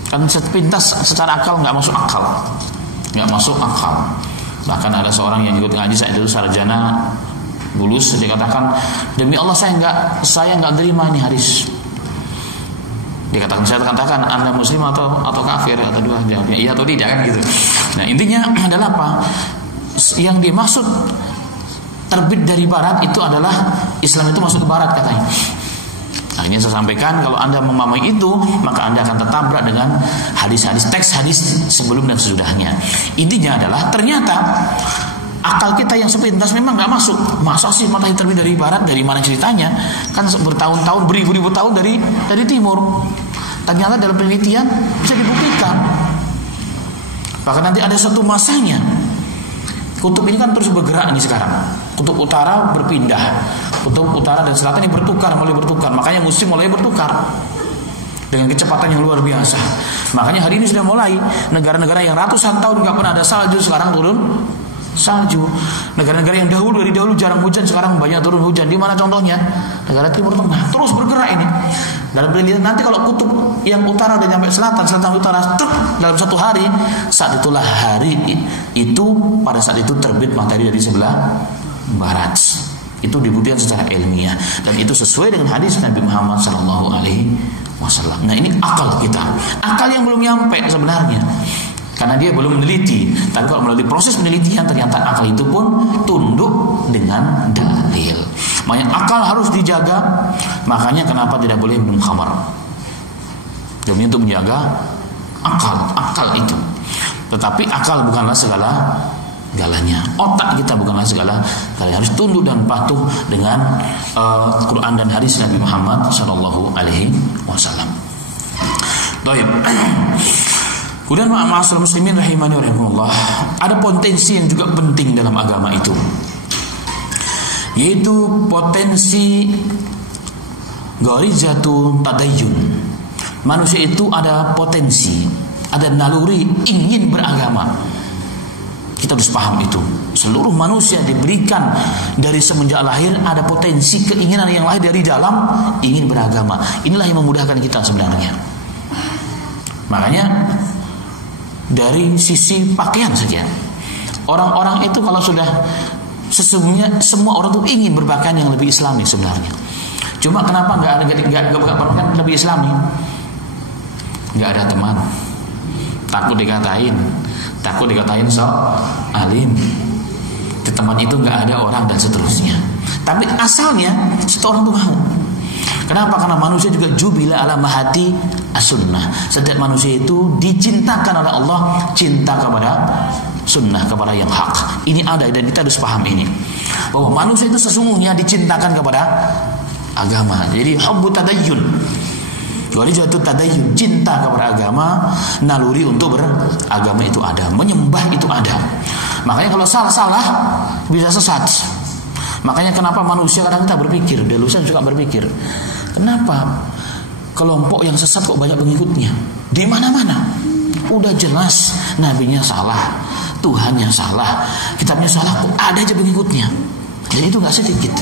Kan sepintas secara akal nggak masuk akal. Bahkan ada seorang yang ikut ngaji saya dulu, sarjana lulus, dia katakan, demi Allah saya nggak terima ini hadis. Saya katakan, Anda muslim atau kafir? Atau dua, jawabnya iya atau tidak, kan gitu. Nah, intinya adalah apa? Yang dimaksud terbit dari barat itu adalah Islam itu masuk ke barat katanya. Nah, ini saya sampaikan, kalau Anda memahami itu, maka Anda akan tertabrak dengan teks hadis sebelum dan sesudahnya. Intinya adalah ternyata akal kita yang sepintas memang nggak masuk. Masa sih matahari terbit dari barat? Dari mana ceritanya? Kan bertahun-tahun, beribu-ribu tahun dari timur. Ternyata dalam penelitian bisa dibuktikan. Bahkan nanti ada satu masanya, kutub ini kan terus bergerak ini sekarang. Kutub utara berpindah, kutub utara dan selatan ini mulai bertukar. Makanya musim mulai bertukar dengan kecepatan yang luar biasa. Makanya hari ini sudah mulai negara-negara yang ratusan tahun nggak pernah ada salju, sekarang turun salju. Negara-negara yang dari dahulu jarang hujan, sekarang banyak turun hujan. Di mana contohnya? Negara Timur Tengah. Terus bergerak ini. Dalam penelitian nanti kalau kutub yang utara dan sampai selatan utara dalam satu hari, saat itulah hari itu, pada saat itu terbit matahari dari sebelah barat. Itu dibuktikan secara ilmiah dan itu sesuai dengan hadis Nabi Muhammad SAW. Nah, ini akal kita, akal yang belum nyampe sebenarnya, karena dia belum meneliti. Tapi kalau melalui proses penelitian, ternyata akal itu pun tunduk dengan dalil. Makanya akal harus dijaga. Makanya kenapa tidak boleh minum khamar, demi untuk menjaga akal itu. Tetapi akal bukanlah segalanya. Otak kita bukanlah segalanya. Harus tunduk dan patuh dengan Quran dan hadis Nabi Muhammad SAW. Baik. Kemudian ma'asyiral muslimin rahimani wa rahimakumullah, ada potensi yang juga penting dalam agama itu, yaitu potensi gharizatu tadayyun. Manusia itu ada potensi, ada naluri ingin beragama. Kita harus paham itu. Seluruh manusia diberikan dari semenjak lahir ada potensi keinginan yang lahir dari dalam ingin beragama. Inilah yang memudahkan kita sebenarnya. Makanya dari sisi pakaian saja, orang-orang itu kalau sudah sesungguhnya semua orang tuh ingin berpakaian yang lebih Islami sebenarnya. Cuma kenapa nggak berpakaian lebih Islami? Nggak ada teman, takut dikatain so alim. Di teman itu nggak ada orang dan seterusnya. Tapi asalnya satu orang tuh mau. Kenapa? Karena manusia juga jubila ala mahati as-sunnah. Setiap manusia itu dicintakan oleh Allah cinta kepada sunnah, kepada yang hak. Ini ada dan kita harus paham ini. Bahwa manusia itu sesungguhnya dicintakan kepada agama. Jadi hubbu tadayyun. Jadi jatuh tadayyun, cinta kepada agama, naluri untuk beragama itu ada, menyembah itu ada. Makanya kalau salah bisa sesat. Makanya kenapa manusia kadang kita berpikir, dulu saya suka berpikir, kenapa kelompok yang sesat kok banyak pengikutnya? Di mana-mana. Udah jelas nabinya salah, Tuhannya salah, kitabnya salah, kok ada aja pengikutnya. Dan itu enggak sedikit.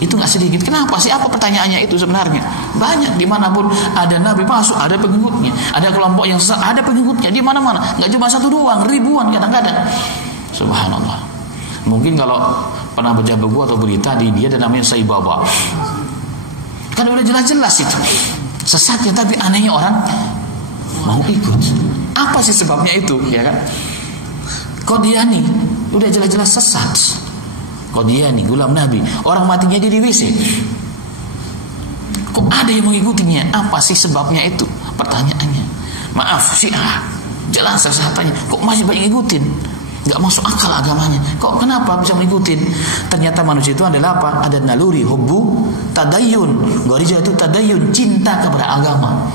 Itu enggak sedikit. Kenapa sih? Apa pertanyaannya itu sebenarnya? Banyak, dimanapun ada nabi masuk, ada pengikutnya. Ada kelompok yang sesat, ada pengikutnya. Di mana-mana. Enggak cuma satu doang, ribuan kadang-kadang. Subhanallah. Mungkin kalau pernah baca buku atau berita di dia ada namanya Saibaba. Kan udah jelas-jelas itu sesatnya, tapi anehnya orang mau ikut. Apa sih sebabnya itu, ya kan? Qadiani udah jelas-jelas sesat. Qadiani gulam Nabi, orang matinya dia di WC. Kok ada yang mengikutinya? Apa sih sebabnya itu? Pertanyaannya. Maaf, Syiah jelas sesatannya, kok masih banyak ngikutin? Gak masuk akal agamanya. Kok kenapa bisa mengikutin? Ternyata manusia itu adalah apa? Ada naluri hubbu tadayyun. Gharizah itu tadayyun, cinta kepada agama.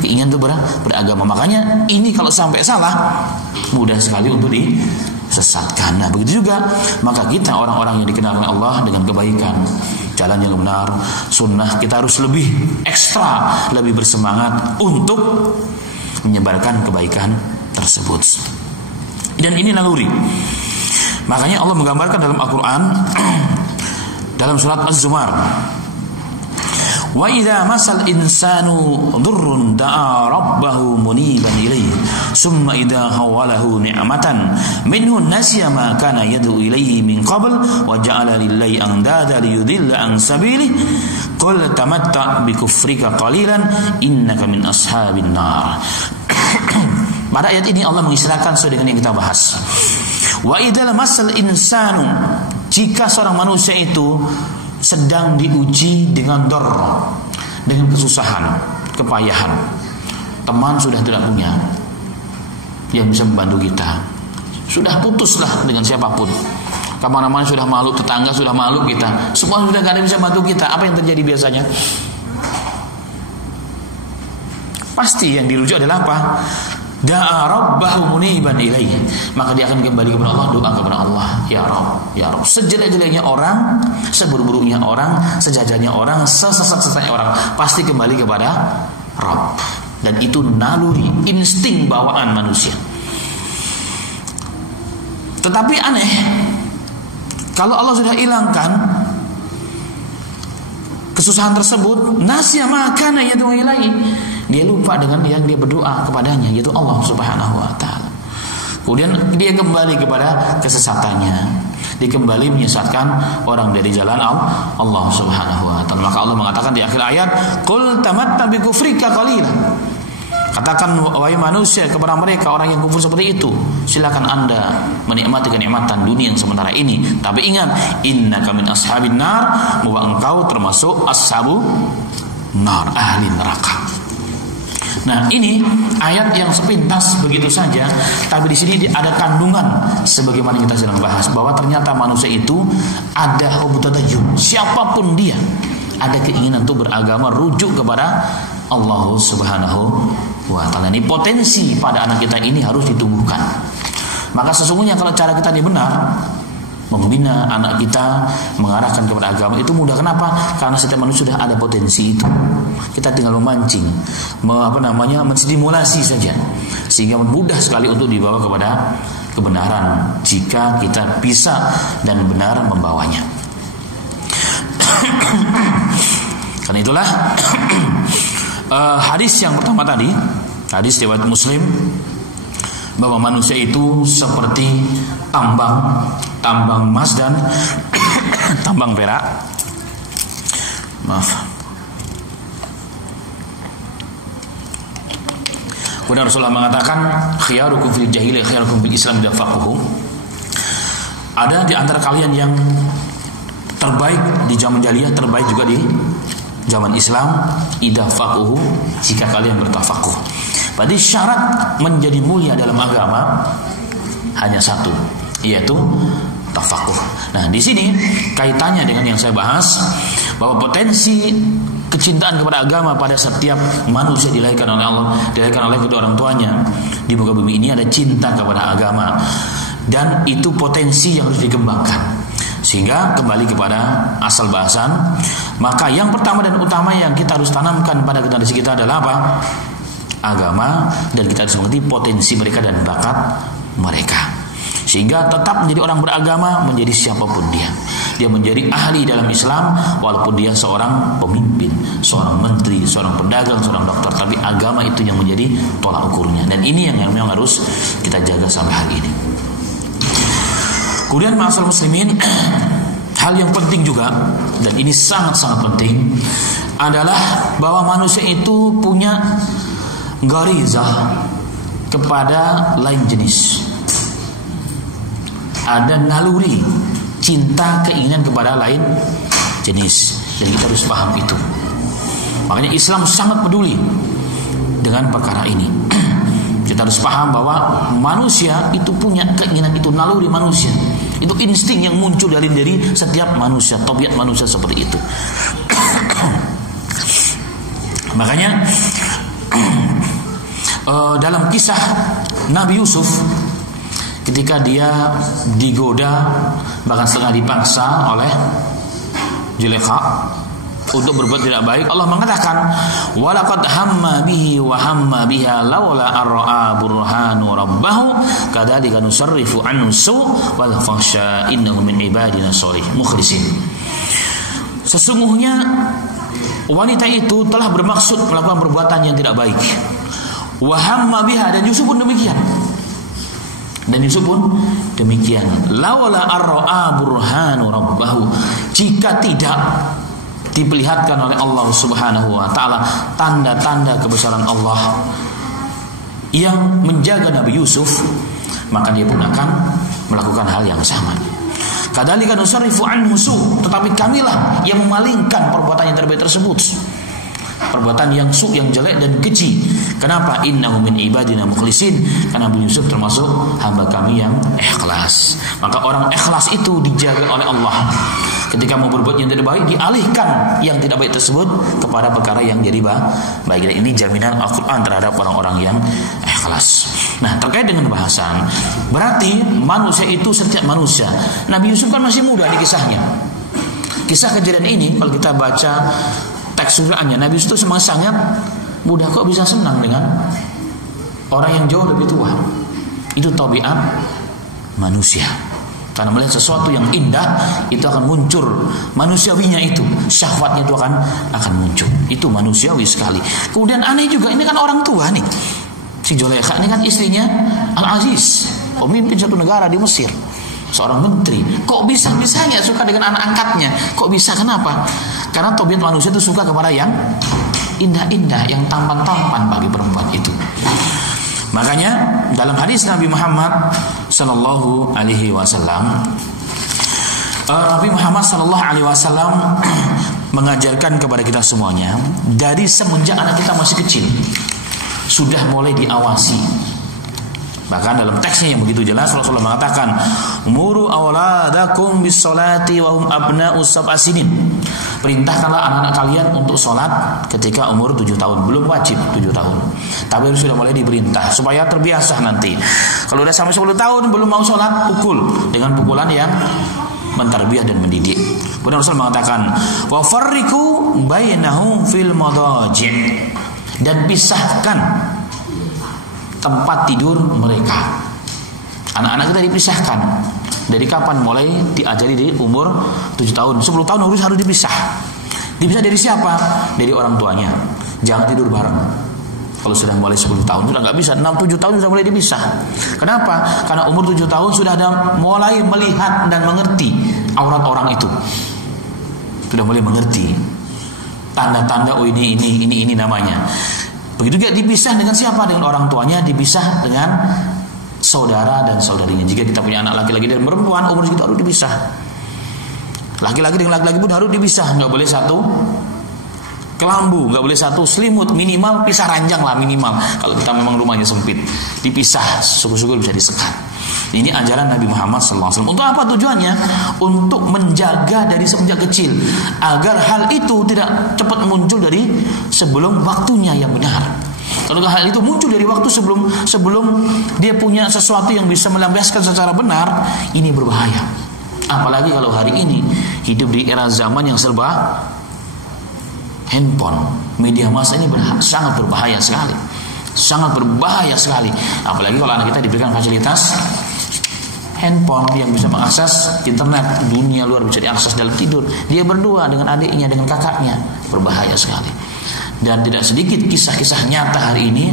Keinginan itu beragama. Makanya ini kalau sampai salah mudah sekali untuk disesatkan. Nah, begitu juga maka kita orang-orang yang dikenal oleh Allah dengan kebaikan, jalan yang benar, sunnah, kita harus lebih ekstra, lebih bersemangat untuk menyebarkan kebaikan tersebut. Dan ini naluri. Makanya Allah menggambarkan dalam Al-Quran dalam surat Az-Zumar, wa idza masal insanu dhurrun da'a rabbahu muniban ilayhi summa idza hawalahu ni'matan minhu nasiya ma kana yad'u ilayhi min qabl wa ja'ala lillahi andada liyudilla an sabilihi qul tamatta bi kufrika qalilan innaka min ashabin nar. Pada ayat ini Allah mengistilahkan sesuai dengan yang kita bahas. Wa idzal masal insanu, jika seorang manusia itu sedang diuji dengan darra, dengan kesusahan, kepayahan. Teman sudah tidak punya yang bisa membantu kita. Sudah putuslah dengan siapapun. Kemana-mana sudah malu, tetangga sudah malu kita. Semua sudah gak ada yang bisa bantu kita. Apa yang terjadi biasanya? Pasti yang dirujuk adalah apa? Da'a rabbahu muniban ilaihi, maka dia akan kembali kepada Allah, doa kepada Allah, ya Rabb, ya Rabb. Sejelek-jeleknya orang, seburuk-buruknya orang, sejajarnya orang, sesesat-sesatnya orang, pasti kembali kepada Rabb. Dan itu naluri, insting bawaan manusia. Tetapi aneh, kalau Allah sudah hilangkan kesusahan tersebut, nasya ma kana yad'u ilaihi, dia lupa dengan yang dia berdoa kepadanya, yaitu Allah Subhanahu wa ta'ala. Kemudian dia kembali kepada kesesatannya, dia kembali menyesatkan orang dari jalan Allah Subhanahu wa ta'ala. Maka Allah mengatakan di akhir ayat, qul tamatta bi kufrika qalilan, katakan wahai manusia kepada mereka orang yang kufur seperti itu, silakan anda menikmati kenikmatan dunia yang sementara ini, tapi ingat, innaka min ashabin nar, bahwa engkau termasuk ashabun nar, ahli neraka. Nah, ini ayat yang sepintas begitu saja, tapi di sini ada kandungan sebagaimana kita sedang bahas, bahwa ternyata manusia itu ada hubbu tadayyun, siapapun dia ada keinginan untuk beragama, rujuk kepada Allah Subhanahu wa ta'ala. Ini potensi pada anak kita ini harus ditumbuhkan. Maka sesungguhnya kalau cara kita ini benar, membina anak kita, mengarahkan kepada agama, itu mudah. Kenapa? Karena setiap manusia sudah ada potensi itu. Kita tinggal memancing, menstimulasi saja, sehingga mudah sekali untuk dibawa kepada kebenaran jika kita bisa dan benar membawanya. Karena itulah hadis yang pertama tadi, hadis riwayat Muslim, bahwa manusia itu seperti tambang emas dan tambang perak. Maaf. Kemudian Rasulullah mengatakan, khiyarukum fil jahiliyah khiyarukum fil Islam idza faqahu. Ada di antara kalian yang terbaik di zaman jahiliyah, terbaik juga di zaman Islam idza faqahu, jika kalian bertafakuh. Berarti syarat menjadi mulia dalam agama hanya satu, yaitu tafakuh. Nah, di sini kaitannya dengan yang saya bahas, bahwa potensi kecintaan kepada agama pada setiap manusia dilahirkan oleh Allah, dilahirkan oleh kedua orang tuanya di muka bumi ini, ada cinta kepada agama, dan itu potensi yang harus dikembangkan. Sehingga kembali kepada asal bahasan, maka yang pertama dan utama yang kita harus tanamkan pada generasi kita adalah apa? Agama, dan kita harus mengerti potensi mereka dan bakat mereka, sehingga tetap menjadi orang beragama, menjadi siapapun dia menjadi ahli dalam Islam, walaupun dia seorang pemimpin, seorang menteri, seorang pedagang, seorang dokter, tapi agama itu yang menjadi tolak ukurnya. Dan ini yang memang harus kita jaga sampai hari ini. Kemudian ma'asyiral muslimin, hal yang penting juga, dan ini sangat-sangat penting, adalah bahwa manusia itu punya gharizah kepada lain jenis. Ada naluri cinta, keinginan kepada lain jenis, dan kita harus paham itu. Makanya Islam sangat peduli dengan perkara ini. Kita harus paham bahwa manusia itu punya keinginan, itu naluri manusia, itu insting yang muncul dari setiap manusia, tabiat manusia seperti itu. Makanya dalam kisah Nabi Yusuf, ketika dia digoda, bahkan setengah dipaksa oleh Zulaikha untuk berbuat tidak baik, Allah mengatakan, walaqad hamma bihi wa hamma biha laula arra'a burhanu rabbahu kadzalika nusarrifu anhu su' wal fahsya innahu min ibadina sholih mukhlisin. Sesungguhnya wanita itu telah bermaksud melakukan perbuatan yang tidak baik. Wa hamma biha, dan Yusuf pun demikian. Laula arra'a burhanu rabbahu, jika tidak diperlihatkan oleh Allah Subhanahu wa taala tanda-tanda kebesaran Allah yang menjaga Nabi Yusuf, maka dia pun akan melakukan hal yang sama. Kadzalika nusarrifu anhu su', tetapi kamilah yang memalingkan perbuatan yang terbaik tersebut, perbuatan yang yang jelek dan keji. Kenapa? Innahu min ibadina mukhlisin, karena Nabi Yusuf termasuk hamba kami yang ikhlas. Maka orang ikhlas itu dijaga oleh Allah. Ketika mau berbuat yang tidak baik, dialihkan yang tidak baik tersebut kepada perkara yang jadi baik. Dan ini jaminan Al-Quran terhadap orang-orang yang ikhlas. Nah, terkait dengan bahasan, berarti manusia itu setiap manusia. Nabi Yusuf kan masih muda di kisahnya. Kisah kejadian ini kalau kita baca teks suraannya, Nabi Yusuf itu sangat mudah, kok bisa senang dengan orang yang jauh lebih tua. Itu tabiat manusia. Karena melihat sesuatu yang indah, itu akan muncul manusiawinya, itu syahwatnya itu akan muncul. Itu manusiawi sekali. Kemudian aneh juga, ini kan orang tua nih, si Zulaikha ini kan istrinya Al-Aziz, pemimpin satu negara di Mesir, seorang menteri. Kok bisa-bisanya suka dengan anak angkatnya? Kok bisa? Kenapa? Karena tabiat manusia itu suka kepada yang indah-indah, yang tampan-tampan bagi perempuan itu. Makanya dalam hadis Nabi Muhammad sallallahu alaihi wasallam, Nabi Muhammad sallallahu alaihi wasallam mengajarkan kepada kita semuanya, dari semenjak anak kita masih kecil sudah mulai diawasi. Bahkan dalam teksnya yang begitu jelas, Rasulullah mengatakan, muru awladakum bis salati wa hum abna'u sab'a sinin. Perintahkanlah anak-anak kalian untuk sholat ketika umur 7 tahun. Belum wajib 7 tahun, tapi sudah mulai diperintah supaya terbiasa nanti. Kalau udah sampai 10 tahun belum mau sholat, pukul dengan pukulan yang mentarbiyah dan mendidik. Kemudian Rasul mengatakan, wa farriqu bainahum fil madaji', dan pisahkan tempat tidur mereka Anak-anak kita dipisahkan. Dari kapan? Mulai diajari dari umur 7 tahun, 10 tahun harus dipisah. Dipisah dari siapa? Dari orang tuanya. Jangan tidur bareng. Kalau sudah mulai 10 tahun sudah nggak bisa. 6-7 tahun sudah mulai dipisah. Kenapa? Karena umur 7 tahun sudah ada mulai melihat dan mengerti aurat orang itu. Sudah mulai mengerti tanda-tanda, oh ini namanya. Begitu juga dipisah dengan siapa? Dengan orang tuanya, dipisah dengan saudara dan saudarinya. Jika kita punya anak laki-laki dan perempuan, umur segitu harus dipisah. Laki-laki dengan laki-laki pun harus dipisah. Nggak boleh satu kelambu, nggak boleh satu selimut, minimal pisah ranjang lah minimal. Kalau kita memang rumahnya sempit, dipisah, syukur-syukur bisa disekat. Ini ajaran Nabi Muhammad SAW. Untuk apa tujuannya? Untuk menjaga dari semenjak kecil, agar hal itu tidak cepat muncul dari sebelum waktunya yang benar. Kalau hal itu muncul dari waktu sebelum dia punya sesuatu yang bisa melampiaskan secara benar, ini berbahaya. Apalagi kalau hari ini hidup di era zaman yang serba handphone, media massa ini sangat berbahaya sekali. Sangat berbahaya sekali. Apalagi kalau anak kita diberikan fasilitas handphone yang bisa mengakses internet, dunia luar bisa diakses dalam tidur. Dia berdua dengan adiknya, dengan kakaknya. Berbahaya sekali. Dan tidak sedikit kisah-kisah nyata hari ini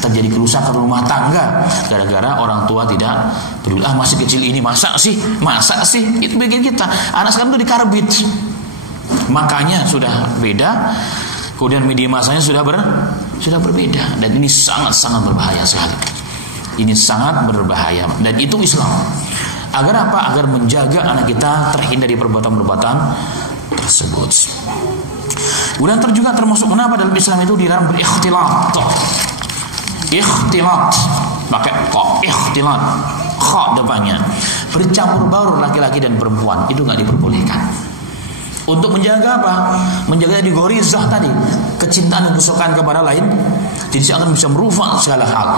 terjadi kerusakan rumah tangga gara-gara orang tua tidak peduli. Masih kecil ini masa sih itu bikin kita. Anak sekarang itu dikarbit, makanya sudah beda. Kemudian media masanya sudah berbeda, dan ini sangat-sangat berbahaya sekali. Ini sangat berbahaya, dan itu Islam. Agar apa? Agar menjaga anak kita terhindar dari perbuatan-perbuatan tersebut. Kemudian juga termasuk kenapa dalam Islam itu dilarang berikhtilat. Ikhtilat pakai kok, ikhtilat kha depannya. Bercampur baur laki-laki dan perempuan itu nggak diperbolehkan. Untuk menjaga apa? Menjaga di gorizah tadi, kecintaan dan kesukaan kepada lain. Jadi akan bisa merusak segala hal.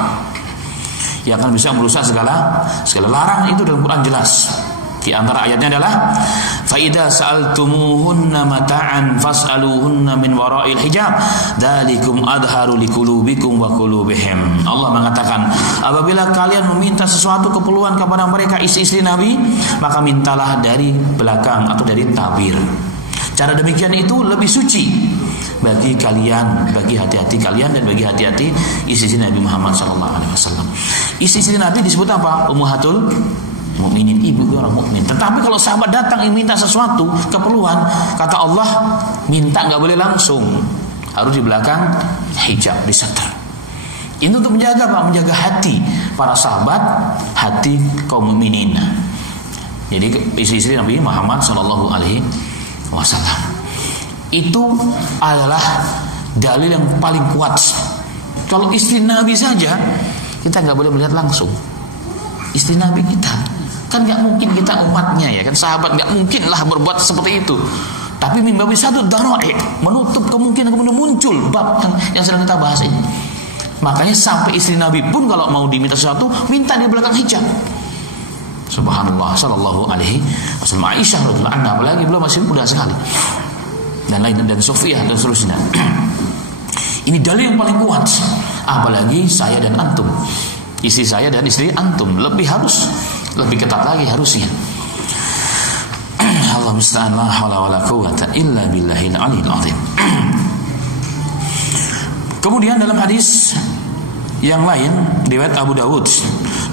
Yang akan bisa merusak segala larangan itu dalam Quran jelas. Di antara ayatnya adalah fa idza sa'altumuhunna mata'an fas'aluhunna min wara'il hijab dzalikum adharu liqulubikum wa qulubihim. Allah mengatakan, apabila kalian meminta sesuatu keperluan kepada mereka istri-istri Nabi, maka mintalah dari belakang atau dari tabir. Cara demikian itu lebih suci bagi kalian, bagi hati-hati kalian dan bagi hati-hati istri-istri Nabi Muhammad SAW. Istri-istri Nabi disebut apa? Ummahatul mukminin, ibu orang mukmin. Tetapi kalau sahabat datang yang minta sesuatu keperluan, kata Allah, minta nggak boleh langsung, harus di belakang hijab, diseter. Ini untuk menjaga apa? Menjaga hati para sahabat, hati kaum mukminin. Jadi istri-istri Nabi Muhammad SAW itu adalah dalil yang paling kuat. Kalau istri Nabi saja kita nggak boleh melihat langsung. Istri Nabi kita kan nggak mungkin, kita umatnya ya kan, sahabat nggak mungkin lah berbuat seperti itu. Tapi mimbabi satu darai, menutup kemungkinan muncul bab yang sedang kita bahas ini. Makanya sampai istri Nabi pun kalau mau diminta sesuatu, minta di belakang hijab. Subhanallah, sallallahu alaihi wasallam. Aisyah radhiyallahu anha, apalagi belum masih muda sekali, dan lain, dan Sofiyah dan seterusnya. Ini dalil yang paling kuat. Apalagi saya dan antum, istri saya dan istri antum, lebih ketat lagi harusnya. Allah musta'an, la haula wala quwwata illa billahil aliyil azim. Kemudian dalam hadis yang lain riwayat Abu Dawud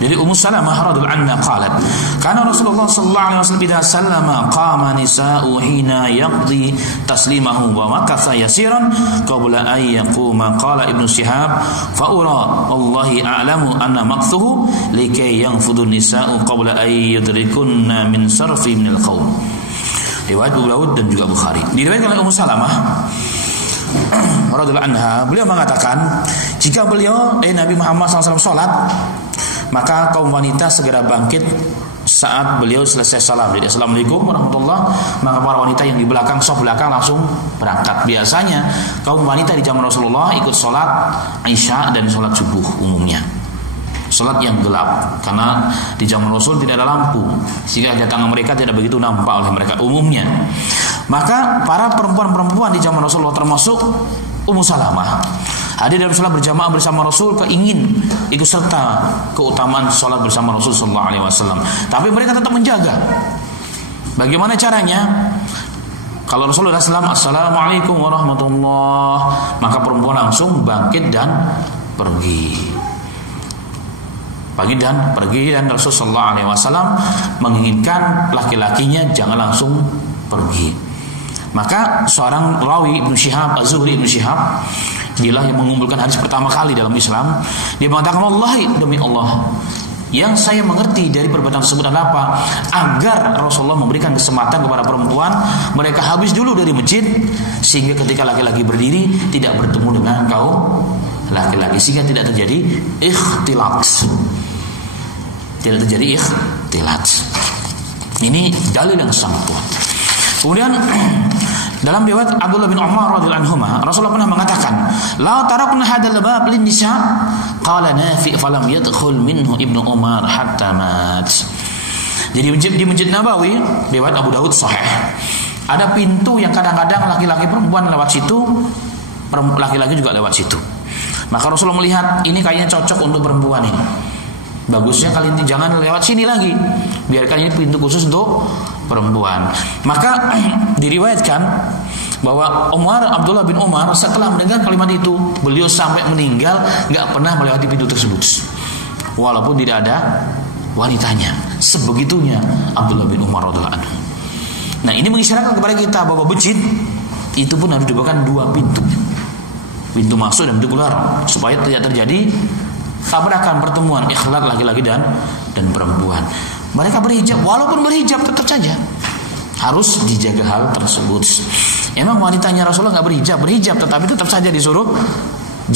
dari Ummu Salamah radhiyallahu anha qalat, kana Rasulullah sallallahu alaihi wasallam idza sallama qama nisa'u hina yaqdi taslimahu wa makatha yasiran qabla an yaquma. Qala Ibnu Shihab fa ura wallahi a'lamu anna maqtuhu likay yanfudu nisa'u qabla an yudrikunna min sarfi min al-qaum. Riwayat Abu Dawud dan juga Bukhari. Diriwayatkan oleh Ummu Salamah radhiyallahu anha, beliau mengatakan, jika Nabi Muhammad SAW sholat, maka kaum wanita segera bangkit saat beliau selesai salam. Jadi assalamualaikum warahmatullah, maka para wanita yang di belakang, saf belakang langsung berangkat. Biasanya kaum wanita di zaman Rasulullah ikut sholat Isya dan sholat subuh umumnya, sholat yang gelap, karena di zaman Rasul tidak ada lampu, sehingga kedatangan mereka tidak begitu nampak oleh mereka umumnya. Maka para perempuan-perempuan di zaman Rasulullah termasuk Ummu Salamah hadir dalam sholat berjamaah bersama Rasul, ingin ikut serta keutamaan sholat bersama Rasul sallallahu alaihi wasallam. Tapi mereka tetap menjaga. Bagaimana caranya? Kalau Rasulullah SAW, Assalamualaikum warahmatullah, maka perempuan langsung bangkit dan pergi. Dan Rasulullah SAW menginginkan laki-lakinya jangan langsung pergi. Maka seorang rawi Ibnu Syihab, Az-Zuhri Ibnu Syihab, dialah yang mengumpulkan hadis pertama kali dalam Islam. Dia mengatakan, wallahi, demi Allah, yang saya mengerti dari perbuatan tersebut adalah apa? Agar Rasulullah memberikan kesempatan kepada perempuan, mereka habis dulu dari masjid, sehingga ketika laki-laki berdiri tidak bertemu dengan kaum laki-laki, sehingga tidak terjadi ikhtilat. Ini dalil yang sangat kuat. Kemudian dalam riwayat Abdullah bin Umar radhiyallahu anhuma, Rasulullah pernah mengatakan, la tarakna hadzal bab lin nisa, qala Nafi falam yadkhul minhu Ibnu Umar hatta mat. Jadi di Masjid Nabawi, riwayat Abu Daud sahih, ada pintu yang kadang-kadang laki-laki perempuan lewat situ, laki-laki juga lewat situ. Maka Rasulullah melihat ini kayaknya cocok untuk perempuan ini. Bagusnya kalian jangan lewat sini lagi, biarkan ini pintu khusus untuk perempuan. Maka diriwayatkan bahwa Abdullah bin Umar setelah mendengar kalimat itu, beliau sampai meninggal nggak pernah melewati pintu tersebut, walaupun tidak ada wanitanya. Sebegitunya Abdullah bin Umar radhiyallahu anhu. Nah, ini mengisyaratkan kepada kita bahwa masjid itu pun harus dibuatkan dua pintu masuk dan pintu keluar, supaya tidak terjadi tabrakan, pertemuan ikhlat laki-laki dan perempuan. Mereka berhijab, walaupun berhijab tetap saja harus dijaga hal tersebut. Emang wanitanya Rasulullah nggak berhijab, tetapi tetap saja disuruh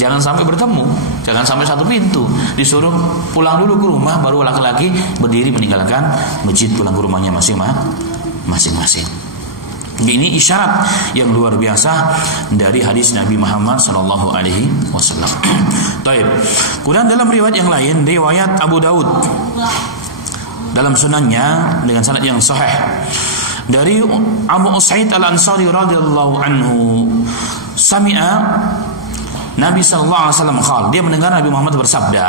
jangan sampai bertemu, jangan sampai satu pintu. Disuruh pulang dulu ke rumah, baru laki-laki berdiri meninggalkan masjid, pulang ke rumahnya masing-masing. Ini isyarat yang luar biasa dari hadis Nabi Muhammad sallallahu alaihi wasallam. Baik. Kemudian dalam riwayat yang lain, riwayat Abu Daud dalam sunannya dengan sanad yang sahih dari Abu Usaid Al-Ansari radhiyallahu anhu, sami'a Nabi sallallahu alaihi wasallam qala, dia mendengar Nabi Muhammad bersabda,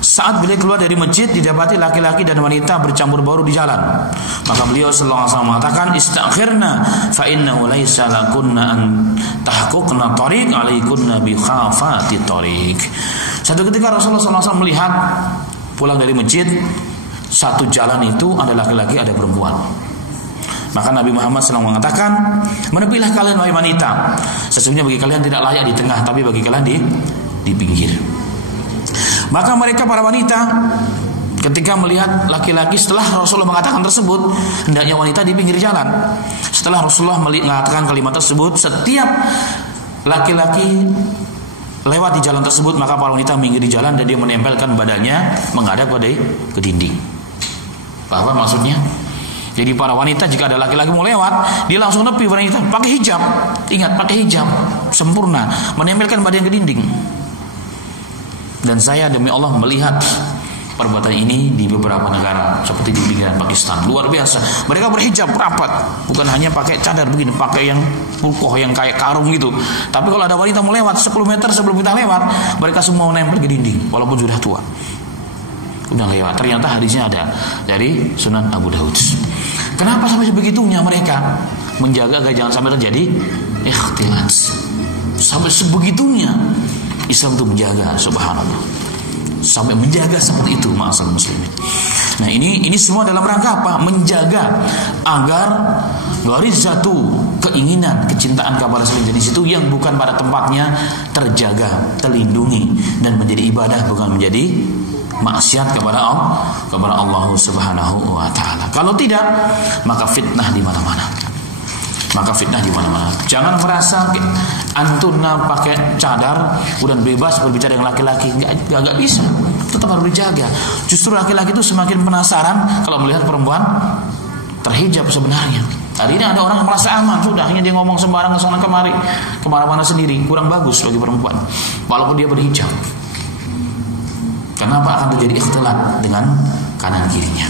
saat beliau keluar dari masjid didapati laki-laki dan wanita bercampur baur di jalan. Maka beliau sallallahu alaihi wasallam mengatakan, istaghfirna fa innahu laisa lakunna an tahquqna tariq alaikunna bi khafati tariq. Satu ketika Rasulullah sallallahu alaihi wasallam melihat pulang dari masjid, satu jalan itu ada laki-laki ada perempuan. Maka Nabi Muhammad SAW mengatakan, menepilah kalian wahai wanita, sesungguhnya bagi kalian tidak layak di tengah, tapi bagi kalian di pinggir. Maka mereka para wanita ketika melihat laki-laki, setelah Rasulullah mengatakan tersebut, hendaknya wanita di pinggir jalan. Setelah Rasulullah mengatakan kalimat tersebut, setiap laki-laki lewat di jalan tersebut, maka para wanita minggir di jalan dan dia menempelkan badannya menghadap ke dinding. Apa maksudnya? Jadi para wanita jika ada laki-laki mau lewat, dia langsung nepi wanita pakai hijab. Ingat, pakai hijab sempurna, menempelkan badan ke dinding. Dan saya demi Allah melihat perbuatan ini di beberapa negara seperti di pinggiran Pakistan, luar biasa. Mereka berhijab rapat, bukan hanya pakai cadar begini, pakai yang pulkoh yang kayak karung gitu. Tapi kalau ada wanita mau lewat 10 meter sebelum kita lewat, mereka semua menempel ke dinding walaupun sudah tua. Udah lewat. Ternyata hadisnya ada dari Sunan Abu Daud. Kenapa sampai sebegitunya mereka menjaga agar jangan sampai terjadi ikhtilat? Sampai sebegitunya Islam itu menjaga, subhanallah. Sampai menjaga seperti itu, ma'asal muslimin. Nah, ini semua dalam rangka apa? Menjaga agar gharizatu, keinginan, kecintaan kepada selain jenis itu yang bukan pada tempatnya terjaga, terlindungi dan menjadi ibadah, bukan menjadi maksiat kepada Allah Subhanahu wa taala. Kalau tidak, maka fitnah di mana-mana. Jangan merasa antuna pakai cadar kemudian bebas berbicara dengan laki-laki, enggak bisa. Tetap harus dijaga. Justru laki-laki itu semakin penasaran kalau melihat perempuan terhijab sebenarnya. Hari ini ada orang yang merasa aman, sudah hanya dia ngomong sembarang ke sana kemari, kemana-mana sendiri, kurang bagus bagi perempuan walaupun dia berhijab. Kenapa akan terjadi ikhtilat dengan kanan kirinya?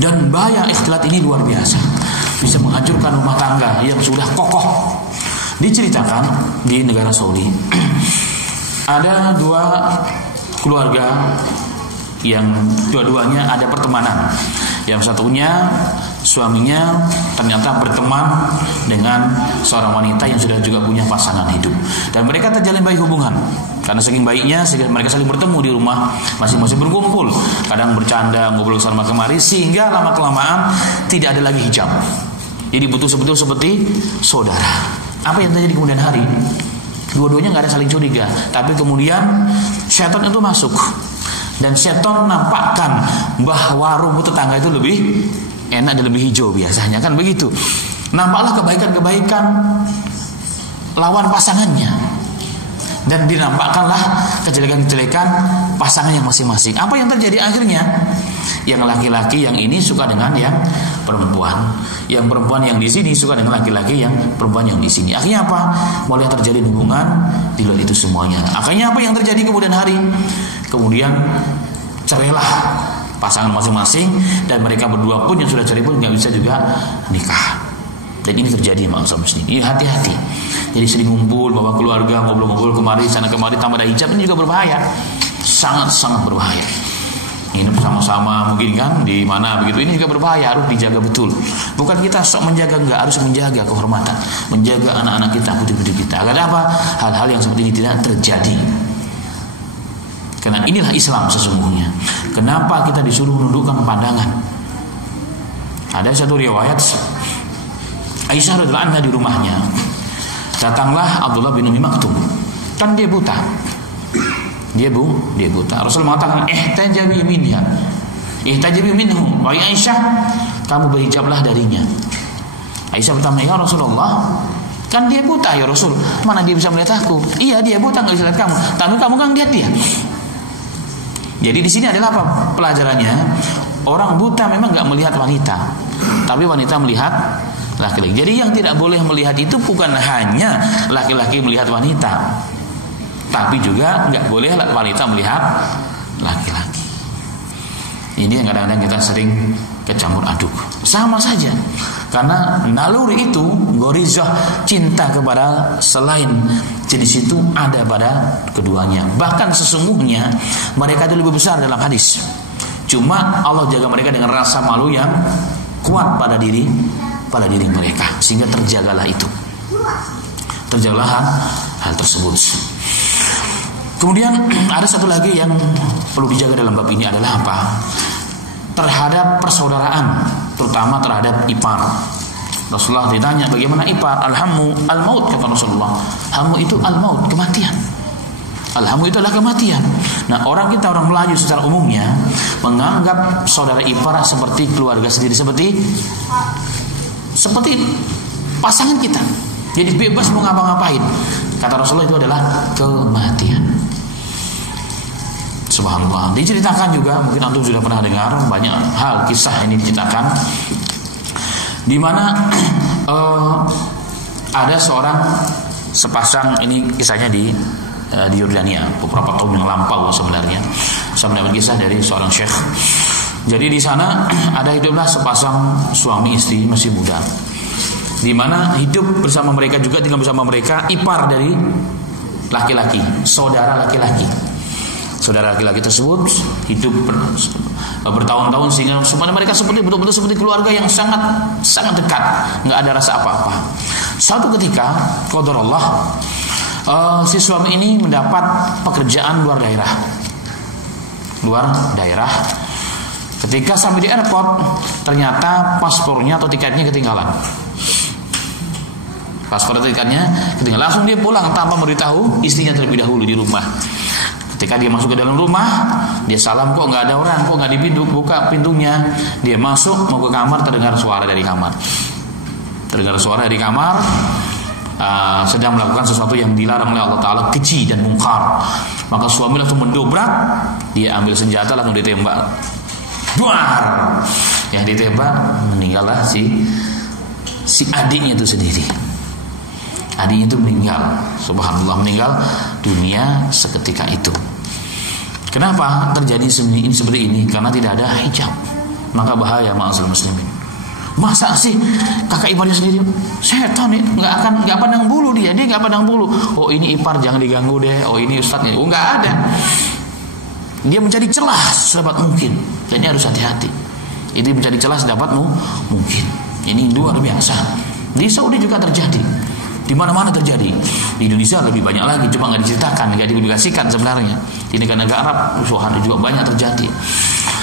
Dan bahaya ikhtilat ini luar biasa, bisa menghancurkan rumah tangga yang sudah kokoh, Diceritakan di negara Saudi ada dua keluarga yang dua-duanya ada pertemanan. Yang satunya suaminya ternyata berteman dengan seorang wanita yang sudah juga punya pasangan hidup, dan mereka terjalin baik hubungan. Karena saking baiknya sehingga mereka saling bertemu di rumah, masing-masing berkumpul, kadang bercanda, ngobrol sama kemari, sehingga lama-kelamaan tidak ada lagi hijab. Jadi betul-betul seperti saudara. Apa yang terjadi kemudian hari? Dua-duanya nggak ada saling curiga, tapi kemudian syaitan itu masuk, dan syaitan nampakkan bahwa rumput tetangga itu lebih enak dan lebih hijau biasanya, kan begitu. Nampaklah kebaikan-kebaikan lawan pasangannya, dan dinampakkanlah kejelekan-kejelekan pasangan yang masing-masing. Apa yang terjadi akhirnya? Yang laki-laki yang ini suka dengan yang perempuan, yang perempuan yang di sini suka dengan laki-laki yang perempuan yang di sini. Akhirnya apa? Mulai terjadi hubungan di luar itu semuanya. Akhirnya apa yang terjadi kemudian hari? Kemudian cerailah pasangan masing-masing, dan mereka berdua pun yang sudah cerai pun nggak bisa juga nikah. Dan ini terjadi maksud muslim. Ini hati-hati. Jadi sering ngumpul bawa keluarga, ngobrol-ngobrol kemari sana kemari tanpa ada hijab, ini juga berbahaya. Sangat-sangat berbahaya. Ini bersama-sama mungkin kan di mana begitu, ini juga berbahaya, harus dijaga betul. Bukan kita sok menjaga, enggak, harus menjaga kehormatan, menjaga anak-anak kita, putri-putri kita. Agar apa? Hal-hal yang seperti ini tidak terjadi. Karena inilah Islam sesungguhnya. Kenapa kita disuruh menundukkan pandangan? Ada satu riwayat Aisyah radhiyallahu anha di rumahnya. Datanglah Abdullah bin Umi Maktum. Kan dia buta. Dia buta. Rasul mengatakan, ihtajabi minha, ihtajabi minhum. Wahai Aisyah, kamu berhijablah darinya. Aisyah bertanya, ya Rasulullah, kan dia buta ya Rasul, mana dia bisa melihat aku? Iya, dia buta, nggak bisa lihat kamu, tapi kamu kan lihat dia. Jadi di sini adalah apa pelajarannya? Orang buta memang nggak melihat wanita, tapi wanita melihat laki-laki. Jadi yang tidak boleh melihat itu bukan hanya laki-laki melihat wanita, tapi juga nggak boleh wanita melihat laki-laki. Ini yang kadang-kadang kita sering kecampur aduk. Sama saja, karena naluri itu, gorizah, cinta kepada selain jenis itu ada pada keduanya. Bahkan sesungguhnya mereka itu lebih besar dalam hadis. Cuma Allah jaga mereka dengan rasa malu yang kuat pada diri mereka, sehingga terjagalah itu. Terjagalah hal tersebut. Kemudian ada satu lagi yang perlu dijaga dalam bab ini adalah apa? Terhadap persaudaraan, terutama terhadap ipar. Rasulullah ditanya bagaimana ipar? Al-hammu al-maut, kata Rasulullah. Hammu itu al-maut, kematian. Al-hammu itu adalah kematian. Nah, orang Melayu secara umumnya menganggap saudara ipar seperti keluarga sendiri, seperti pasangan kita. Jadi bebas mau ngapa-ngapain. Kata Rasulullah itu adalah kematian. Subhanallah. Diceritakan juga, mungkin antum sudah pernah dengar banyak hal kisah ini diceritakan, di mana ada sepasang, ini kisahnya di Yordania beberapa tahun yang lampau sebenarnya. Saya mendapat kisah dari seorang syekh. Jadi di sana ada hiduplah sepasang suami istri masih muda, di mana hidup bersama mereka juga, tinggal bersama mereka ipar dari laki-laki, saudara laki-laki. Saudara laki-laki tersebut hidup bertahun-tahun, sehingga semuanya mereka betul-betul seperti keluarga yang sangat sangat dekat, nggak ada rasa apa-apa. Suatu ketika, qadarullah, si suami ini mendapat pekerjaan luar daerah. Ketika sampai di airport, ternyata paspornya atau tiketnya ketinggalan. Langsung dia pulang tanpa memberitahu istrinya terlebih dahulu di rumah. Ketika dia masuk ke dalam rumah, dia salam, kok nggak ada orang, kok nggak buka pintunya. Dia masuk mau ke kamar, terdengar suara dari kamar. Sedang melakukan sesuatu yang dilarang oleh Allah Ta'ala, keji dan mungkar. Maka suami langsung mendobrak, dia ambil senjata langsung ditembak. Duar! Yang ditembak meninggallah si adiknya itu sendiri. Adiknya itu meninggal. Subhanallah, meninggal dunia seketika itu. Kenapa terjadi seperti ini? Karena tidak ada hijab. Maka bahaya ma'asal muslimin. Masa sih kakak iparnya sendiri? Setan nih, nggak pandang bulu dia nggak pandang bulu. Oh ini ipar jangan diganggu deh. Oh ini ustadznya. Oh nggak ada. Dia mencari celah sedapat mungkin. Dan ini harus hati-hati. Itu mencari celah sedapat mungkin. Ini luar biasa. Di Saudi juga terjadi. Di mana-mana terjadi. Di Indonesia lebih banyak lagi, cuma nggak diceritakan, nggak dipublikasikan sebenarnya. Di negara-negara Arab, suhan juga banyak terjadi.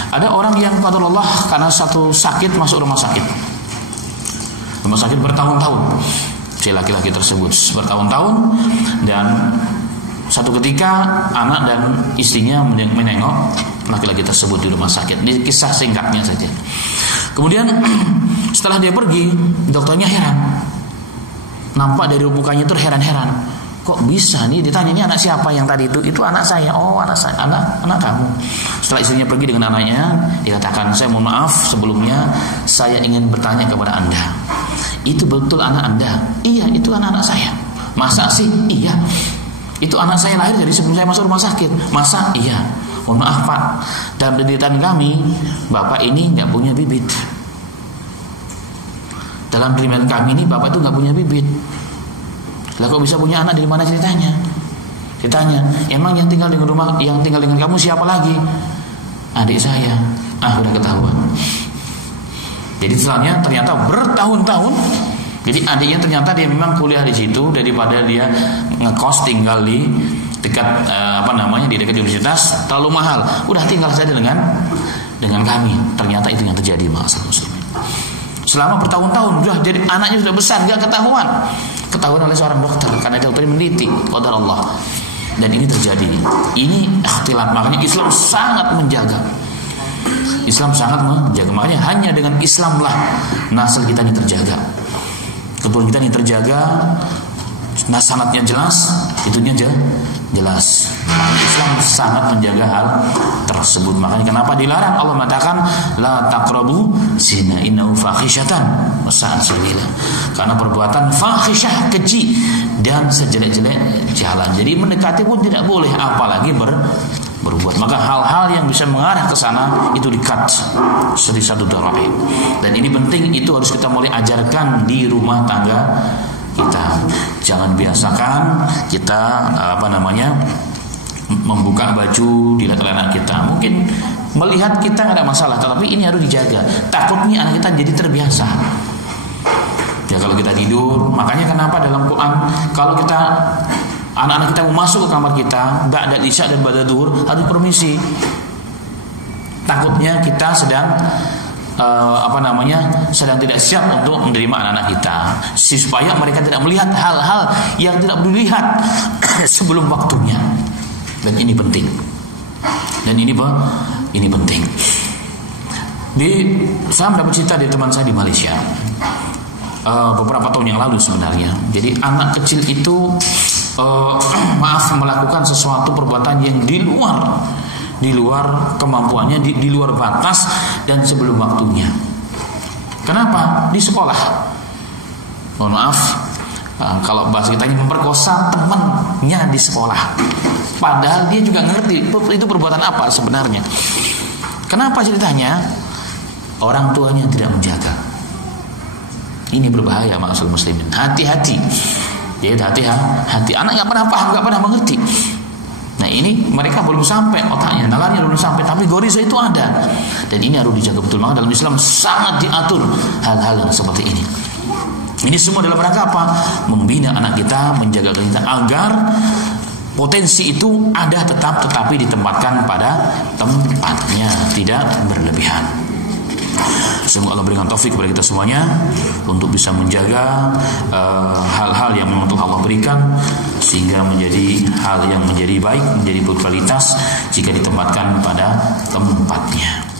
Ada orang yang qadarullah karena satu sakit masuk rumah sakit. Rumah sakit bertahun-tahun. Si laki-laki tersebut bertahun-tahun, dan satu ketika anak dan istrinya menengok laki-laki tersebut di rumah sakit. Ini kisah singkatnya saja. Kemudian setelah dia pergi, dokternya heran. Nampak dari mukanya itu heran-heran. Kok bisa nih? Ditanya, ini anak siapa yang tadi itu? Itu anak saya. Oh anak saya, anak kamu. Setelah istrinya pergi dengan anaknya, dikatakan, saya mohon maaf sebelumnya, saya ingin bertanya kepada Anda. Itu betul anak Anda? Iya, itu anak saya. Masa sih? Iya. Itu anak saya lahir dari sebelum saya masuk rumah sakit. Masa? Iya. Mohon maaf Pak, dalam pendidikan kami, Bapak ini nggak punya bibit. Dalam pendidikan kami ini Bapak itu nggak punya bibit. Lah kok bisa punya anak, dari mana ceritanya? Ditanya, emang yang tinggal dengan kamu siapa lagi? Adik saya. Udah ketahuan. Jadi setelahnya ternyata bertahun-tahun. Jadi adiknya ternyata dia memang kuliah di situ, daripada dia ngekos tinggal di dekat di dekat universitas terlalu mahal. Udah tinggal saja dengan kami. Ternyata itu yang terjadi, ma'asyiral muslimin. Selama bertahun-tahun sudah jadi anaknya sudah besar, nggak ketahuan oleh seorang dokter karena dokter meneliti qadar Allah. Dan ini terjadi. Ini ikhtilat, makanya Islam sangat menjaga. Makanya hanya dengan Islamlah nasl kita ini terjaga, keturunan kita ini terjaga, sanadnya jelas, itunya jelas. Islam sangat menjaga hal tersebut. Makanya kenapa dilarang? Allah mengatakan la taqrabu zina innahu fahisyatan wa sa'at sabila. Karena perbuatan fahisyah, keji dan sejelek-jelek jalan. Jadi mendekati pun tidak boleh, apalagi berbuat. Maka hal-hal yang bisa mengarah ke sana itu di-cut seperti satu daraib. Dan ini penting, itu harus kita mulai ajarkan di rumah tangga kita. Jangan biasakan kita membuka baju dilihat oleh anak kita. Mungkin melihat kita nggak ada masalah, tetapi ini harus dijaga. Takutnya anak kita jadi terbiasa. Ya kalau kita tidur, makanya kenapa dalam Quran kalau anak-anak kita mau masuk ke kamar kita, ba'da isya dan ba'da duhur harus permisi. Takutnya kita sedang sedang tidak siap untuk menerima anak-anak kita, supaya mereka tidak melihat hal-hal yang tidak perlu dilihat sebelum waktunya. Dan ini penting. Ini penting. Saya mendapat cerita dari teman saya di Malaysia beberapa tahun yang lalu sebenarnya. Jadi anak kecil itu melakukan sesuatu perbuatan yang di luar kemampuannya, di luar batas dan sebelum waktunya. Kenapa? Di sekolah. Mohon maaf, kalau bahasa kita ini memperkosa temannya di sekolah. Padahal dia juga ngerti itu perbuatan apa sebenarnya. Kenapa ceritanya? Orang tuanya tidak menjaga. Ini berbahaya, ma'asyiral muslimin. Hati-hati. Jadi hati-hati. Anak nggak pernah paham, nggak pernah mengerti. Nah ini mereka belum sampai otaknya, nalarnya belum sampai, tapi goriza itu ada. Dan ini harus dijaga betul. Maka dalam Islam sangat diatur hal-hal yang seperti ini. Ini semua dalam rangka apa? Membina anak kita, menjaga kita agar potensi itu ada tetapi ditempatkan pada tempatnya, tidak berlebihan. Semoga Allah berikan taufik kepada kita semuanya untuk bisa menjaga hal-hal yang memang telah Allah berikan, sehingga menjadi hal yang menjadi baik, menjadi berkualitas jika ditempatkan pada tempatnya.